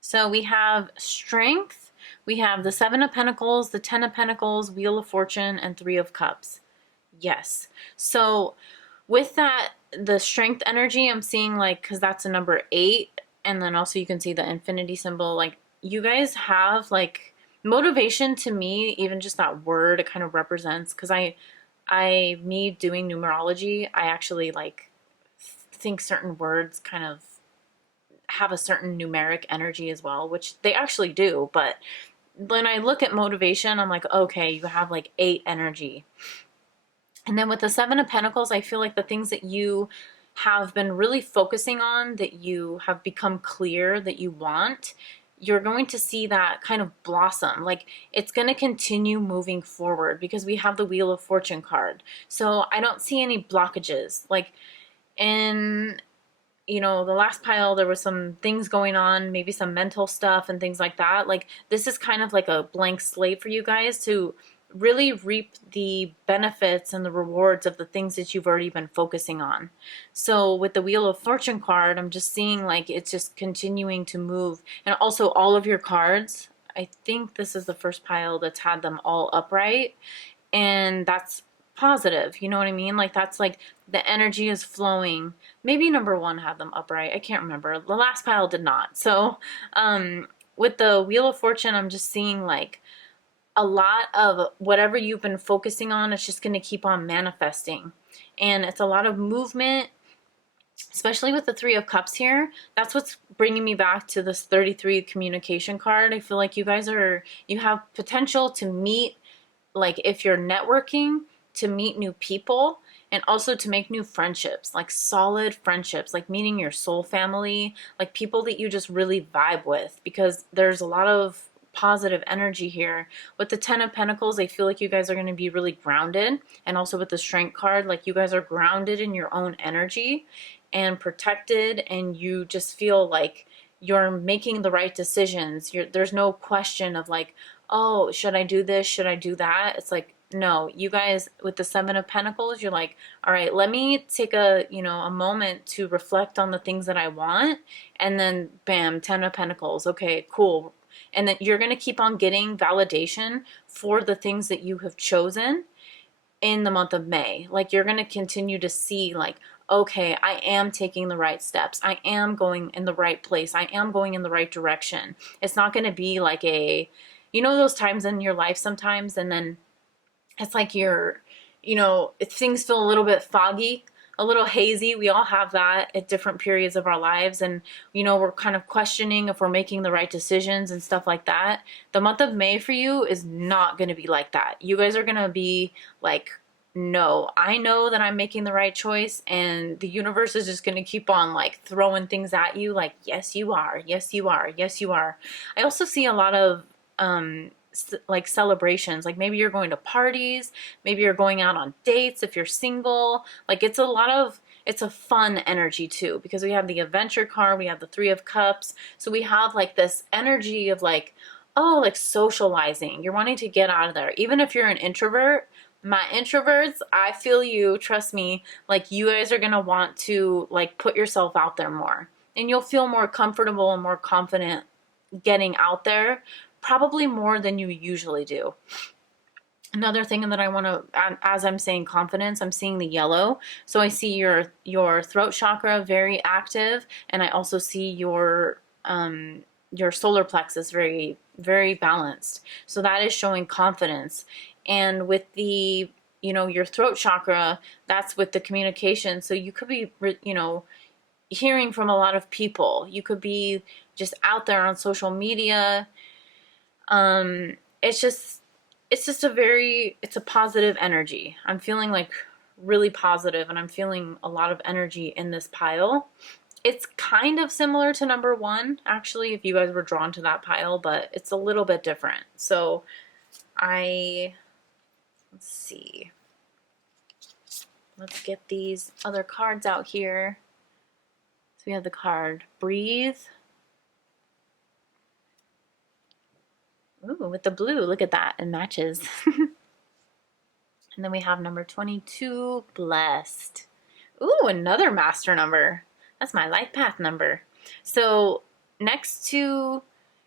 So we have Strength, we have the Seven of Pentacles, the Ten of Pentacles, Wheel of Fortune, and Three of Cups. Yes. So with that, the Strength energy, I'm seeing, like, because that's a number 8, and then also you can see the infinity symbol, like, you guys have, like, motivation. To me, even just that word, it kind of represents, because me doing numerology, I actually, like, think certain words kind of have a certain numeric energy as well, which they actually do. But when I look at motivation, I'm like, okay, you have like 8 energy. And then with the Seven of Pentacles, I feel like the things that you have been really focusing on, that you have become clear that you want, you're going to see that kind of blossom. Like, it's going to continue moving forward because we have the Wheel of Fortune card. So I don't see any blockages. Like, in the last pile, there was some things going on, maybe some mental stuff and things like that. Like, this is kind of like a blank slate for you guys to really reap the benefits and the rewards of the things that you've already been focusing on. So with the Wheel of Fortune card, I'm just seeing like it's just continuing to move. And also all of your cards, I think this is the first pile that's had them all upright. And that's positive. You know what I mean? Like, that's like the energy is flowing. Maybe number 1 had them upright. I can't remember. The last pile did not. So with the Wheel of Fortune, I'm just seeing like a lot of whatever you've been focusing on, it's just going to keep on manifesting. And it's a lot of movement, especially with the Three of Cups here. That's what's bringing me back to this 33 communication card. I feel like you guys you have potential to meet, like, if you're networking, to meet new people and also to make new friendships, like solid friendships, like meeting your soul family, like people that you just really vibe with, because there's a lot of positive energy here. With the Ten of Pentacles, I feel like you guys are going to be really grounded. And also with the Strength card, like, you guys are grounded in your own energy and protected, and you just feel like you're making the right decisions. There's no question of like, oh, should I do this? Should I do that? It's like, no, you guys with the Seven of Pentacles, you're like, all right, let me take a moment to reflect on the things that I want. And then bam, Ten of Pentacles. Okay, cool. And then you're going to keep on getting validation for the things that you have chosen in the month of May. Like, you're going to continue to see like, okay, I am taking the right steps. I am going in the right place. I am going in the right direction. It's not going to be like those times in your life sometimes, and then it's like if things feel a little bit foggy, a little hazy. We all have that at different periods of our lives. And, we're kind of questioning if we're making the right decisions and stuff like that. The month of May for you is not going to be like that. You guys are going to be like, no, I know that I'm making the right choice, and the universe is just going to keep on like throwing things at you like, yes, you are. Yes, you are. Yes, you are. I also see a lot of, like celebrations, like maybe you're going to parties, maybe you're going out on dates if you're single. Like it's a fun energy too, because we have the adventure card, we have the 3 of Cups, so we have like this energy of like, oh, like socializing. You're wanting to get out of there, even if you're an introvert. My introverts, I feel you, trust me. Like, you guys are gonna want to like put yourself out there more, and you'll feel more comfortable and more confident getting out there, probably more than you usually do. Another thing that I want to, as I'm saying confidence, I'm seeing the yellow. So I see your throat chakra very active, and I also see your solar plexus very, very balanced. So that is showing confidence. And with the, your throat chakra, that's with the communication. So you could be, hearing from a lot of people. You could be just out there on social media. It's just it's a positive energy. I'm feeling like really positive, and I'm feeling a lot of energy in this pile. It's kind of similar to number 1, actually, if you guys were drawn to that pile, but it's a little bit different. So let's see. Let's get these other cards out here. So we have the card Breathe. Ooh, with the blue, look at that, it matches. And then we have number 22, Blessed. Ooh, another master number. That's my life path number. So next to,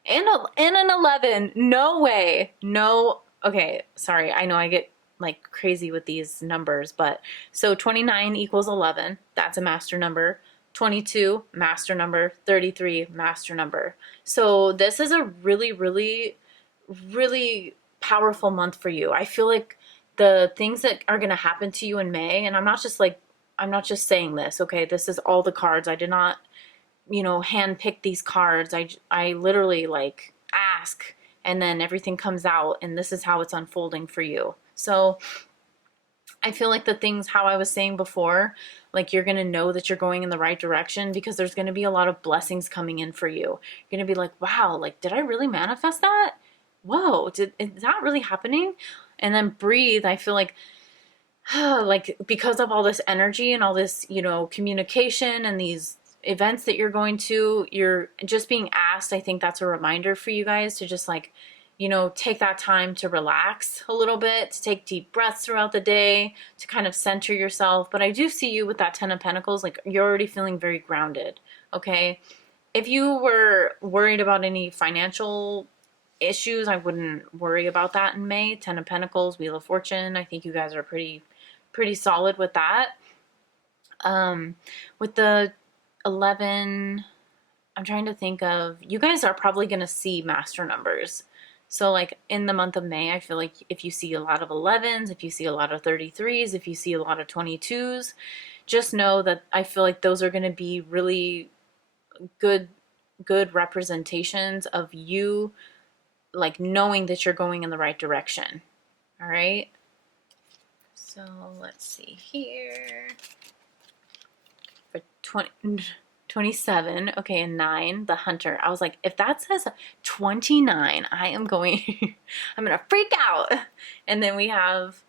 and an 11, no way, no, okay, sorry, I know I get like crazy with these numbers, but so 29 equals 11, that's a master number. 22, master number. 33, master number. So this is a really, really, really powerful month for you. I feel like the things that are going to happen to you in May, and I'm not just saying this, okay? This is all the cards. I did not, hand pick these cards. I literally like ask, and then everything comes out, and this is how it's unfolding for you. So I feel like the things, how I was saying before, like you're going to know that you're going in the right direction, because there's going to be a lot of blessings coming in for you. You're going to be like, wow, like, did I really manifest that? Whoa, is that really happening? And then Breathe, I feel like, like, because of all this energy and all this, communication and these events that you're going to, you're just being asked. I think that's a reminder for you guys to just like, take that time to relax a little bit, to take deep breaths throughout the day, to kind of center yourself. But I do see you with that 10 of Pentacles, like you're already feeling very grounded, okay? If you were worried about any financial issues, I wouldn't worry about that in May. 10 of Pentacles, Wheel of Fortune, I think you guys are pretty solid with that. With the 11, I'm trying to think of, you guys are probably going to see master numbers. So like in the month of May, I feel like if you see a lot of 11s, if you see a lot of 33s, if you see a lot of 22s, just know that I feel like those are going to be really good representations of you, like knowing that you're going in the right direction. All right. So let's see here. For 27, okay, and 9, the Hunter. I was like, if that says 29, I am going, I'm gonna freak out. And then we have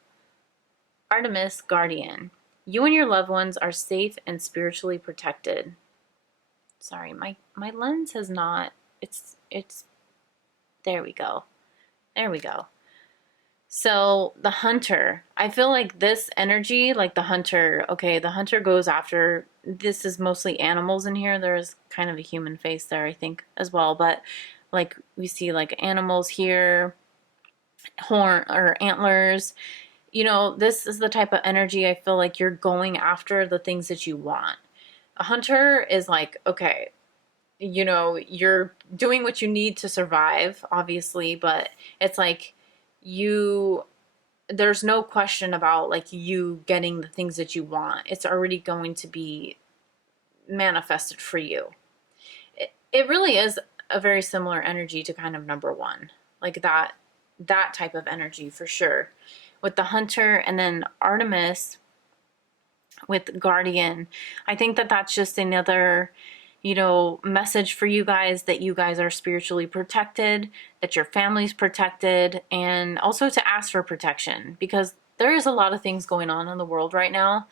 Artemis, Guardian. You and your loved ones are safe and spiritually protected. Sorry, my lens has not, it's, there we go. There we go. So the Hunter, I feel like this energy, like the Hunter, okay, the Hunter goes after, this is mostly animals in here. There's kind of a human face there, I think, as well. But like we see like animals here, horn or antlers. This is the type of energy I feel like you're going after the things that you want. A Hunter is like, okay, you're doing what you need to survive, obviously, but it's like you there's no question about like you getting the things that you want. It's already going to be manifested for you. It really is a very similar energy to kind of number one, like that type of energy for sure, with the hunter, and then Artemis with guardian. I think that that's just another, message for you guys, that you guys are spiritually protected, that your family's protected, and also to ask for protection, because there is a lot of things going on in the world right now,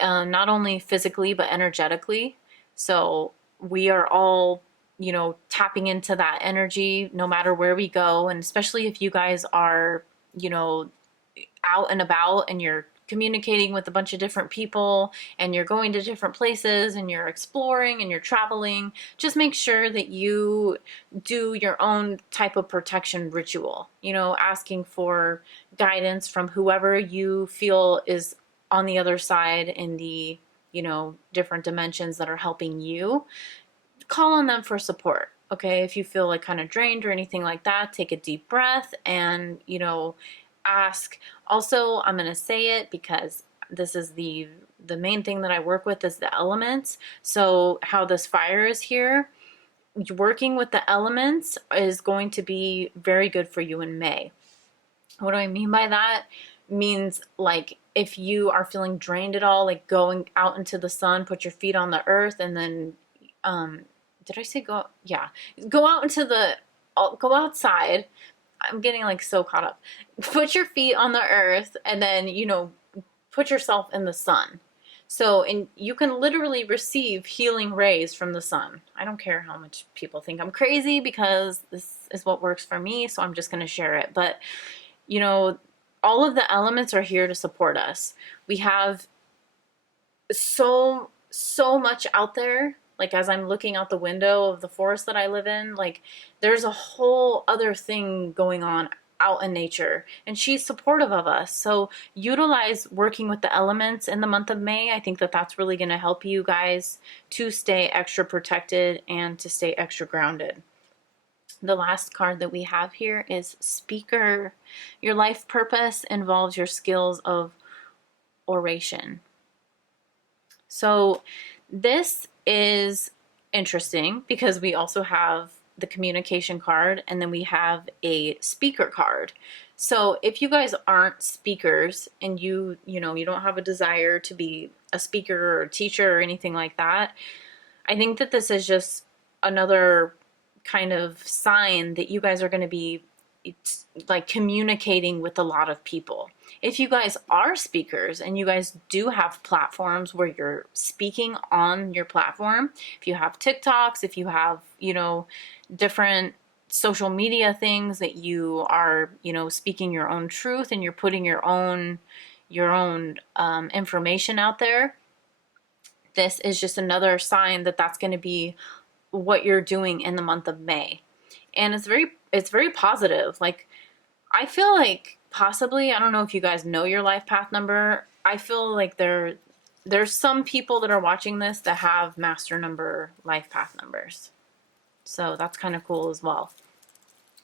not only physically but energetically. So we are all, tapping into that energy no matter where we go. And especially if you guys are, out and about and you're communicating with a bunch of different people and you're going to different places and you're exploring and you're traveling, just make sure that you do your own type of protection ritual, asking for guidance from whoever you feel is on the other side in the, different dimensions that are helping you. Call on them for support. Okay, if you feel like kind of drained or anything like that, take a deep breath and, ask. Also, I'm going to say it because this is the main thing that I work with is the elements. So how this fire is here, working with the elements is going to be very good for you in May. What do I mean by that? Means like if you are feeling drained at all, like going out into the sun, put your feet on the earth, and then did I say go? Yeah, go out into go outside. I'm getting like so caught up. Put your feet on the earth and then, put yourself in the sun. So, and you can literally receive healing rays from the sun. I don't care how much people think I'm crazy, because this is what works for me. So I'm just going to share it. But, all of the elements are here to support us. We have so much out there. Like as I'm looking out the window of the forest that I live in, like there's a whole other thing going on out in nature, and she's supportive of us. So utilize working with the elements in the month of May. I think that that's really going to help you guys to stay extra protected and to stay extra grounded. The last card that we have here is Speaker. Your life purpose involves your skills of oration. So this is interesting because we also have the communication card, and then we have a speaker card. So if you guys aren't speakers and you don't have a desire to be a speaker or a teacher or anything like that, I think that this is just another kind of sign that you guys are going to be like communicating with a lot of people. If you guys are speakers and you guys do have platforms where you're speaking on your platform, if you have TikToks, if you have, different social media things that you are, speaking your own truth and you're putting your own information out there, this is just another sign that that's going to be what you're doing in the month of May. And it's very positive. Like, I feel like possibly, I don't know if you guys know your life path number. I feel like there's some people that are watching this that have master number life path numbers. So that's kind of cool as well.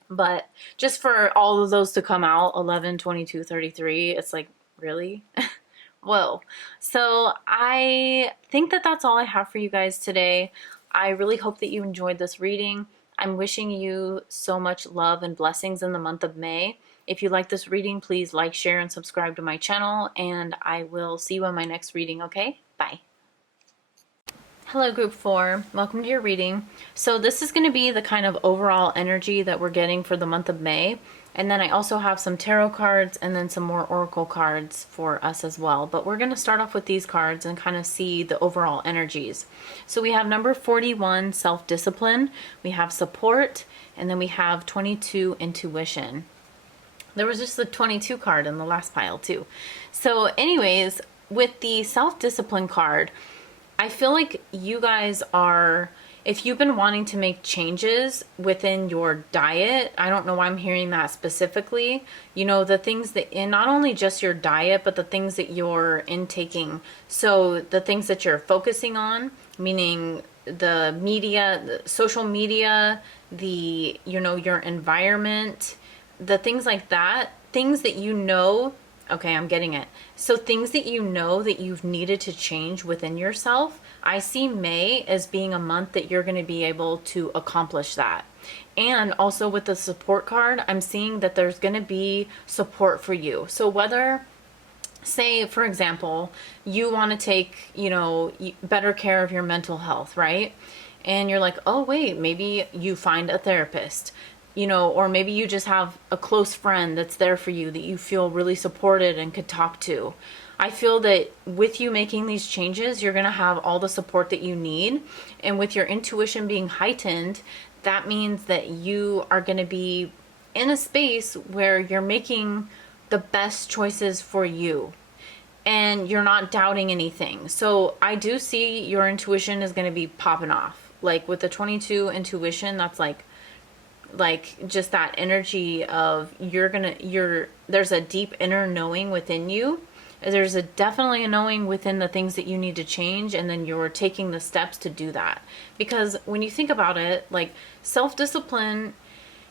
But just for all of those to come out, 11, 22, 33, it's like, really? Whoa. So I think that that's all I have for you guys today. I really hope that you enjoyed this reading. I'm wishing you so much love and blessings in the month of May. If you like this reading, please like, share, and subscribe to my channel, and I will see you on my next reading, okay? Bye. Hello, Group 4. Welcome to your reading. So this is going to be the kind of overall energy that we're getting for the month of May. And then I also have some tarot cards and then some more oracle cards for us as well. But we're going to start off with these cards and kind of see the overall energies. So we have number 41, self-discipline. We have support. And then we have 22, intuition. There was just the 22 card in the last pile too. So anyways, with the self-discipline card, I feel like you guys are, if you've been wanting to make changes within your diet, I don't know why I'm hearing that specifically, the things that, in not only just your diet, but the things that you're intaking. So the things that you're focusing on, meaning the media, the social media, your environment, the things like that, things that you know, okay, I'm getting it. So things that you know that you've needed to change within yourself, I see May as being a month that you're going to be able to accomplish that. And also with the support card, I'm seeing that there's going to be support for you. So whether, say, for example, you want to take, better care of your mental health, right? And you're like, oh, wait, maybe you find a therapist, or maybe you just have a close friend that's there for you that you feel really supported and could talk to. I feel that with you making these changes, you're going to have all the support that you need. And with your intuition being heightened, that means that you are going to be in a space where you're making the best choices for you and you're not doubting anything. So I do see your intuition is going to be popping off. Like with the 22 intuition, that's like just that energy of there's a deep inner knowing within you. There's definitely a knowing within the things that you need to change, and then you're taking the steps to do that. Because when you think about it, like self-discipline,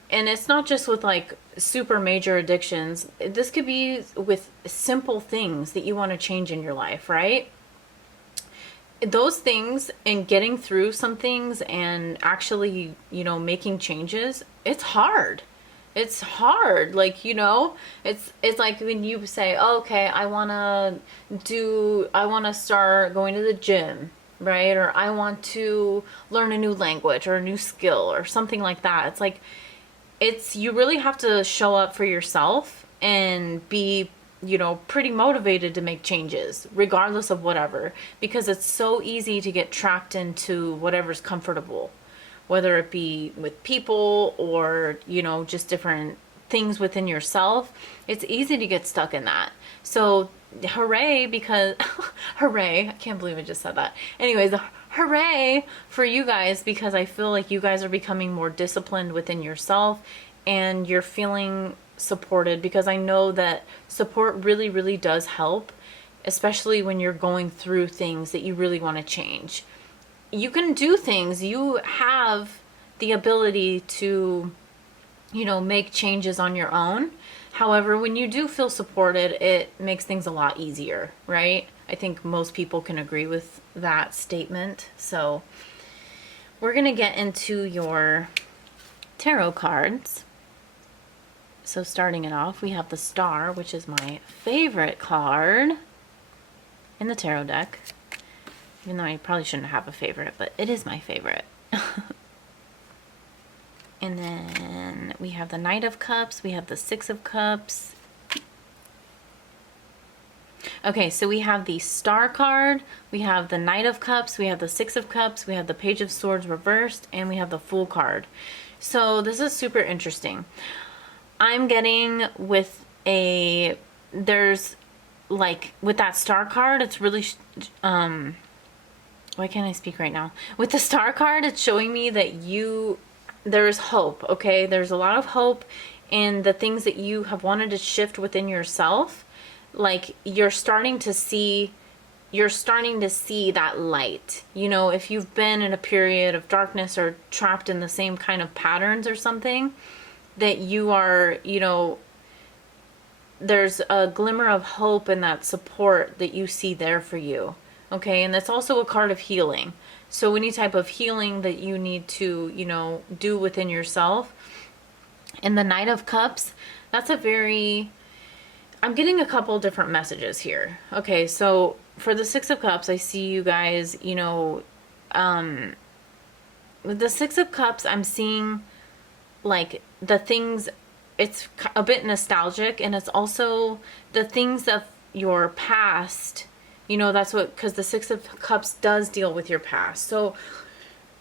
and it's not just with like super major addictions, this could be with simple things that you want to change in your life, right? Those things and getting through some things and actually, making changes, it's hard. It's hard. Like, it's like when you say, oh, okay, I want to start going to the gym, right? Or I want to learn a new language or a new skill or something like that. It's like, you really have to show up for yourself and be, pretty motivated to make changes regardless of whatever, because it's so easy to get trapped into whatever's comfortable, whether it be with people or, just different things within yourself. It's easy to get stuck in that. So hooray, because hooray, I can't believe I just said that. Anyways, hooray for you guys, because I feel like you guys are becoming more disciplined within yourself and you're feeling supported, because I know that support really, really does help, especially when you're going through things that you really want to change. You can do things, you have the ability to, make changes on your own. However, when you do feel supported, it makes things a lot easier, right? I think most people can agree with that statement. So we're going to get into your tarot cards. So starting it off, we have the Star, which is my favorite card in the tarot deck. Even though I probably shouldn't have a favorite, but it is my favorite. And then we have the Knight of Cups, we have the Six of Cups. Okay, so we have the Star card, we have the Knight of Cups, we have the Six of Cups, we have the Page of Swords reversed, and we have the Fool card. So this is super interesting. I'm getting with there's like with that Star card, it's really, why can't I speak right now? With the Star card, it's showing me that there's hope, okay? There's a lot of hope in the things that you have wanted to shift within yourself. Like you're starting to see that light. If you've been in a period of darkness or trapped in the same kind of patterns or something, that you are, there's a glimmer of hope and that support that you see there for you. Okay, and that's also a card of healing. So any type of healing that you need to, do within yourself. And the Knight of Cups, that's I'm getting a couple different messages here. Okay, so for the Six of Cups, I see you guys, with the Six of Cups, I'm seeing like the things, it's a bit nostalgic, and it's also the things of your past. That's because the Six of Cups does deal with your past. So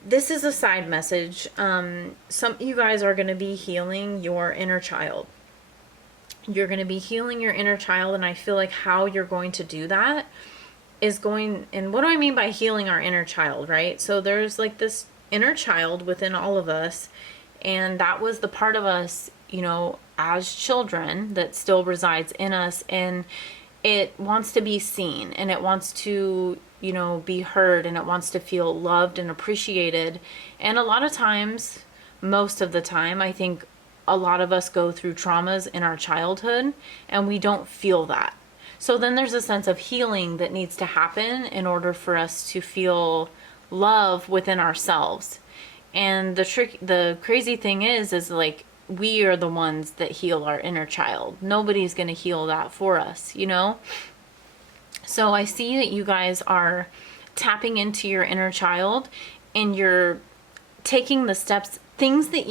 this is a side message. Some of you guys are going to be healing your inner child. You're going to be healing your inner child, and I feel like how you're going to do that is and what do I mean by healing our inner child, right? So there's like this inner child within all of us, and that was the part of us, as children that still resides in us, and it wants to be seen, and it wants to, be heard, and it wants to feel loved and appreciated. And a lot of times, most of the time, I think a lot of us go through traumas in our childhood and we don't feel that. So then there's a sense of healing that needs to happen in order for us to feel love within ourselves. And the crazy thing is like, we are the ones that heal our inner child. Nobody's going to heal that for us, you know? So I see that you guys are tapping into your inner child, and you're taking the steps, things that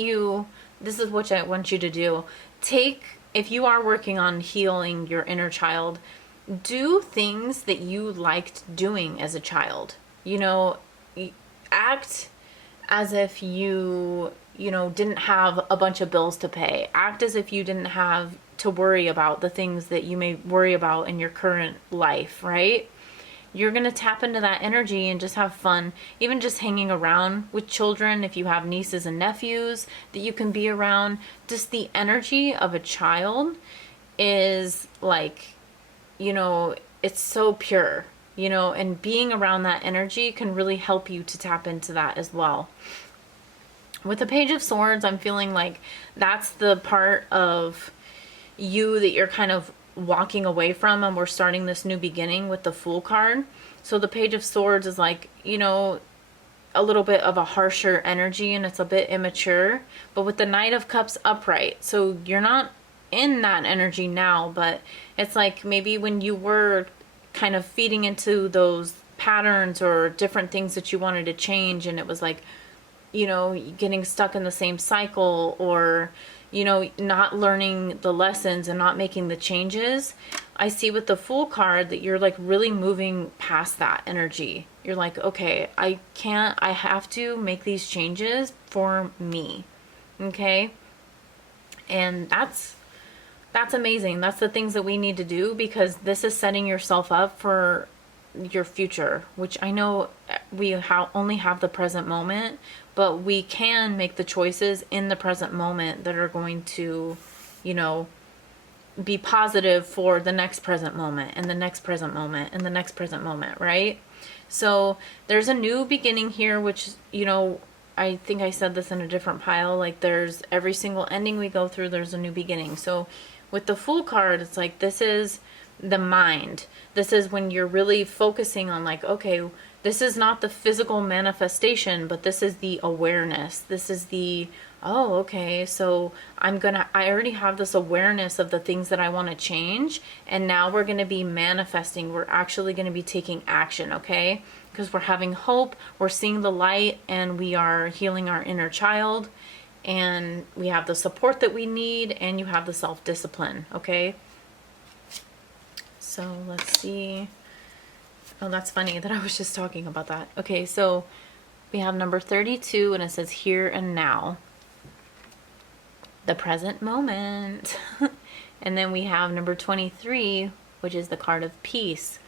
this is what I want you to do. If you are working on healing your inner child, do things that you liked doing as a child. You know, act as if you didn't have a bunch of bills to pay. Act as if you didn't have to worry about the things that you may worry about in your current life, right? You're going to tap into that energy and just have fun. Even just hanging around with children, if you have nieces and nephews that you can be around, just the energy of a child is like, it's so pure, and being around that energy can really help you to tap into that as well. With the Page of Swords, I'm feeling like that's the part of you that you're kind of walking away from, and we're starting this new beginning with the Fool card. So the Page of Swords is like, a little bit of a harsher energy, and it's a bit immature. But with the Knight of Cups upright, so you're not in that energy now, but it's like maybe when you were kind of feeding into those patterns or different things that you wanted to change, and it was like, getting stuck in the same cycle, or not learning the lessons and not making the changes. I see with the Fool card that you're like really moving past that energy. You're like, okay, I have to make these changes for me. Okay. And that's amazing. That's the things that we need to do, because this is setting yourself up for your future, which I know we only have the present moment, but we can make the choices in the present moment that are going to, be positive for the next present moment and the next present moment and the next present moment, right? So there's a new beginning here, which, I think I said this in a different pile, like there's every single ending we go through, there's a new beginning. So with the Fool card, it's like, this is the mind. This is when you're really focusing on like, okay, this is not the physical manifestation, but this is the awareness. This is the, oh, okay, so I already have this awareness of the things that I want to change, and now we're going to be manifesting. We're actually going to be taking action, okay? Because we're having hope, we're seeing the light, and we are healing our inner child, and we have the support that we need, and you have the self-discipline, okay? So let's see. Oh, that's funny that I was just talking about that. Okay, so we have number 32, and it says here and now. The present moment. And then we have number 23, which is the card of peace.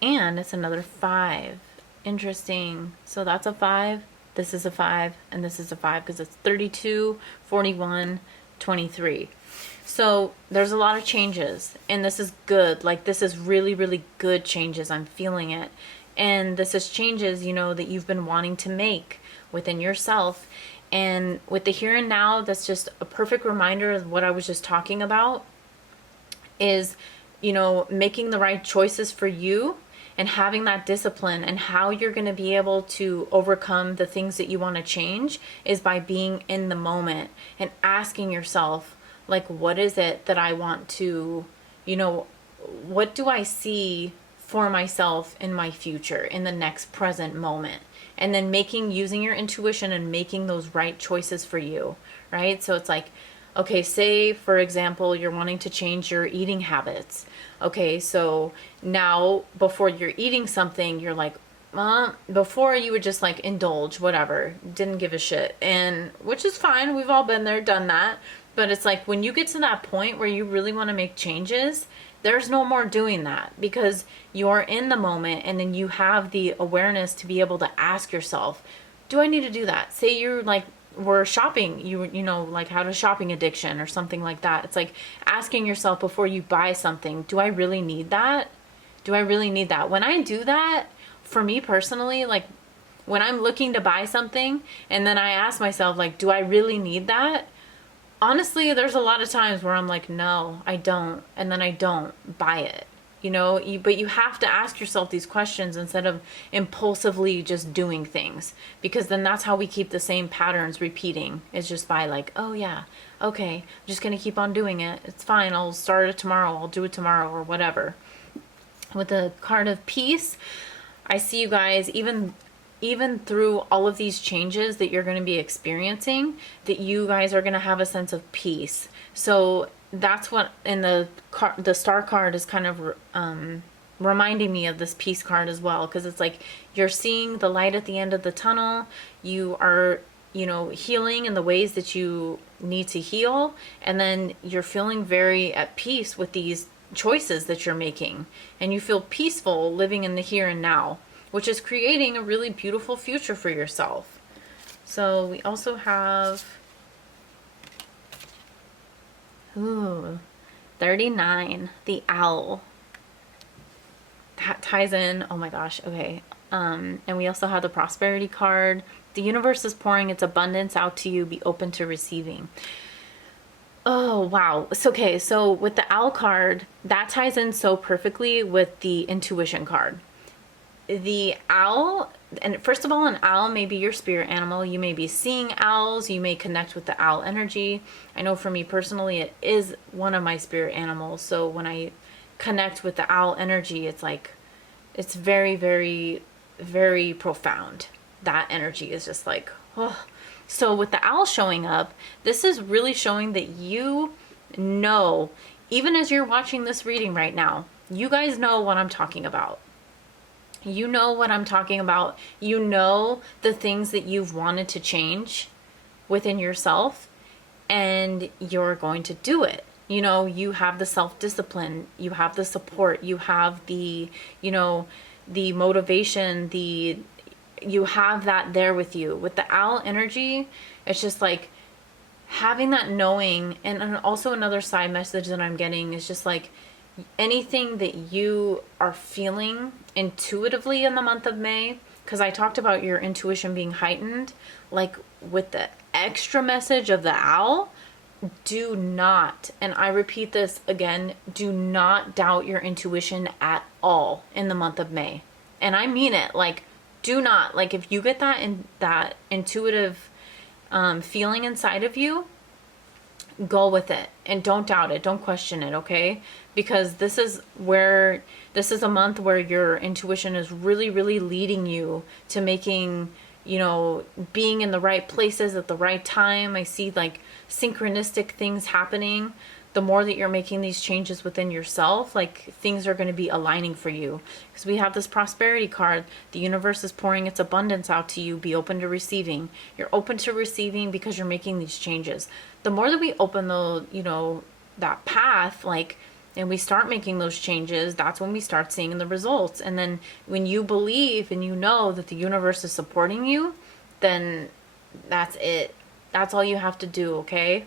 And it's another 5. Interesting. So that's a 5, this is a 5, and this is a 5, because it's 32, 41, 23. So there's a lot of changes, and this is good. Like, this is really, really good changes. I'm feeling it. And this is changes, that you've been wanting to make within yourself. And with the here and now, that's just a perfect reminder of what I was just talking about, is, making the right choices for you and having that discipline. And how you're going to be able to overcome the things that you want to change is by being in the moment and asking yourself, like, what is it that I want to, what do I see for myself in my future, in the next present moment? And then using your intuition and making those right choices for you, right? So it's like, okay, say, for example, you're wanting to change your eating habits. Okay, so now before you're eating something, you're like, before you would just like indulge, whatever, didn't give a shit. And which is fine. We've all been there, done that. But it's like, when you get to that point where you really want to make changes, there's no more doing that, because you're in the moment, and then you have the awareness to be able to ask yourself, do I need to do that? Say you're like, we're shopping, like had a shopping addiction or something like that. It's like asking yourself before you buy something, do I really need that? Do I really need that? When I do that, for me personally, like when I'm looking to buy something and then I ask myself, like, do I really need that? honestly, there's a lot of times where I'm like, no, I don't. And then I don't buy it. But you have to ask yourself these questions instead of impulsively just doing things, because then that's how we keep the same patterns repeating, is just by like, oh yeah, okay, I'm just gonna keep on doing it, it's fine, I'll start it tomorrow, I'll do it tomorrow, or whatever. With the card of peace, I see you guys, even through all of these changes that you're going to be experiencing, that you guys are going to have a sense of peace. So that's what in the star card is kind of reminding me of this peace card as well, because it's like you're seeing the light at the end of the tunnel. You are, healing in the ways that you need to heal, and then you're feeling very at peace with these choices that you're making, and you feel peaceful living in the here and now, which is creating a really beautiful future for yourself. So we also have 39, the owl. That ties in, oh my gosh, okay. And we also have the prosperity card. The universe is pouring its abundance out to you. Be open to receiving. Oh, wow. So, okay, so with the owl card, that ties in so perfectly with the intuition card. The owl, and first of all, an owl may be your spirit animal. You may be seeing owls. You may connect with the owl energy. I know for me personally, it is one of my spirit animals. So when I connect with the owl energy, it's like, it's very, very, very profound. That energy is just like, oh. So with the owl showing up, this is really showing that even as you're watching this reading right now, you guys know what I'm talking about. You know what I'm talking about. You know the things that you've wanted to change within yourself, and you're going to do it. You have the self-discipline, you have the support, you have the motivation, you have that there with you. With the owl energy, it's just like having that knowing. And also another side message that I'm getting is just like, anything that you are feeling intuitively in the month of May, because I talked about your intuition being heightened, like with the extra message of the owl, do not, and I repeat this again, do not doubt your intuition at all in the month of May. And I mean it, like, do not, like, if you get that intuitive feeling inside of you, go with it and don't doubt it, don't question it, okay? Because this is a month where your intuition is really, really leading you to making, being in the right places at the right time. I see like synchronistic things happening. The more that you're making these changes within yourself, like, things are going to be aligning for you. Because we have this prosperity card. The universe is pouring its abundance out to you. Be open to receiving. You're open to receiving because you're making these changes. The more that we open that path, like, and we start making those changes, that's when we start seeing the results. And then when you believe and you know that the universe is supporting you, then that's it. That's all you have to do, okay?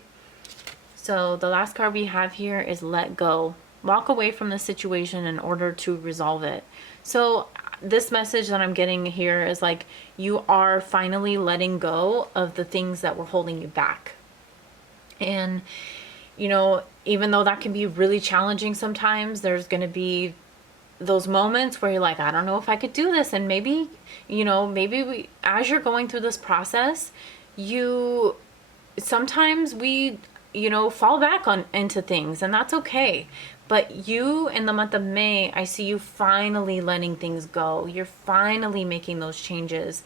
So the last card we have here is let go. Walk away from the situation in order to resolve it. So this message that I'm getting here is like, you are finally letting go of the things that were holding you back. And, even though that can be really challenging sometimes, there's going to be those moments where you're like, I don't know if I could do this. And maybe as you're going through this process, sometimes we fall back into things, and that's okay. But you, in the month of May, I see you finally letting things go. You're finally making those changes.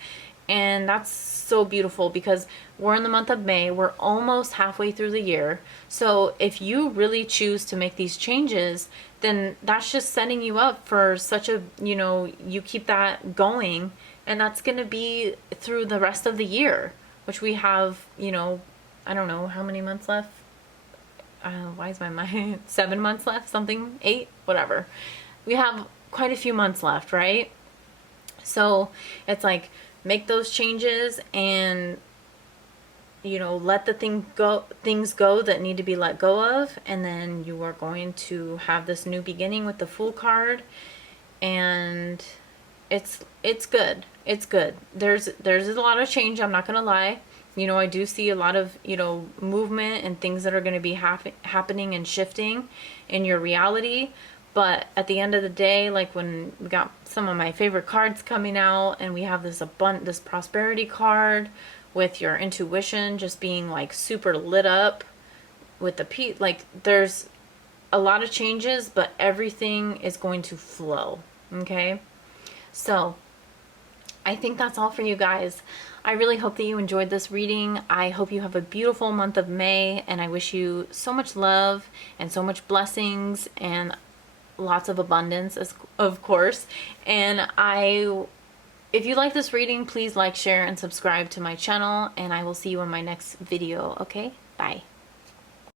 And that's so beautiful, because we're in the month of May. We're almost halfway through the year. So if you really choose to make these changes, then that's just setting you up for such a, you keep that going, and that's going to be through the rest of the year, which we have, I don't know how many months left. Why is my mind 7 months left? Something 8, whatever. We have quite a few months left, right? So it's like, make those changes and let the things go that need to be let go of, and then you are going to have this new beginning with the Fool card, and it's good. It's good. There's a lot of change, I'm not gonna lie. You know, I do see a lot of, you know, movement and things that are going to be happening and shifting in your reality. But at the end of the day, like when we got some of my favorite cards coming out, and we have this prosperity card with your intuition just being like super lit up with the like there's a lot of changes, but everything is going to flow. Okay? So I think that's all for you guys. I really hope that you enjoyed this reading. I hope you have a beautiful month of May, and I wish you so much love and so much blessings and lots of abundance, of course. And if you like this reading, please like, share, and subscribe to my channel, and I will see you in my next video. Okay? Bye.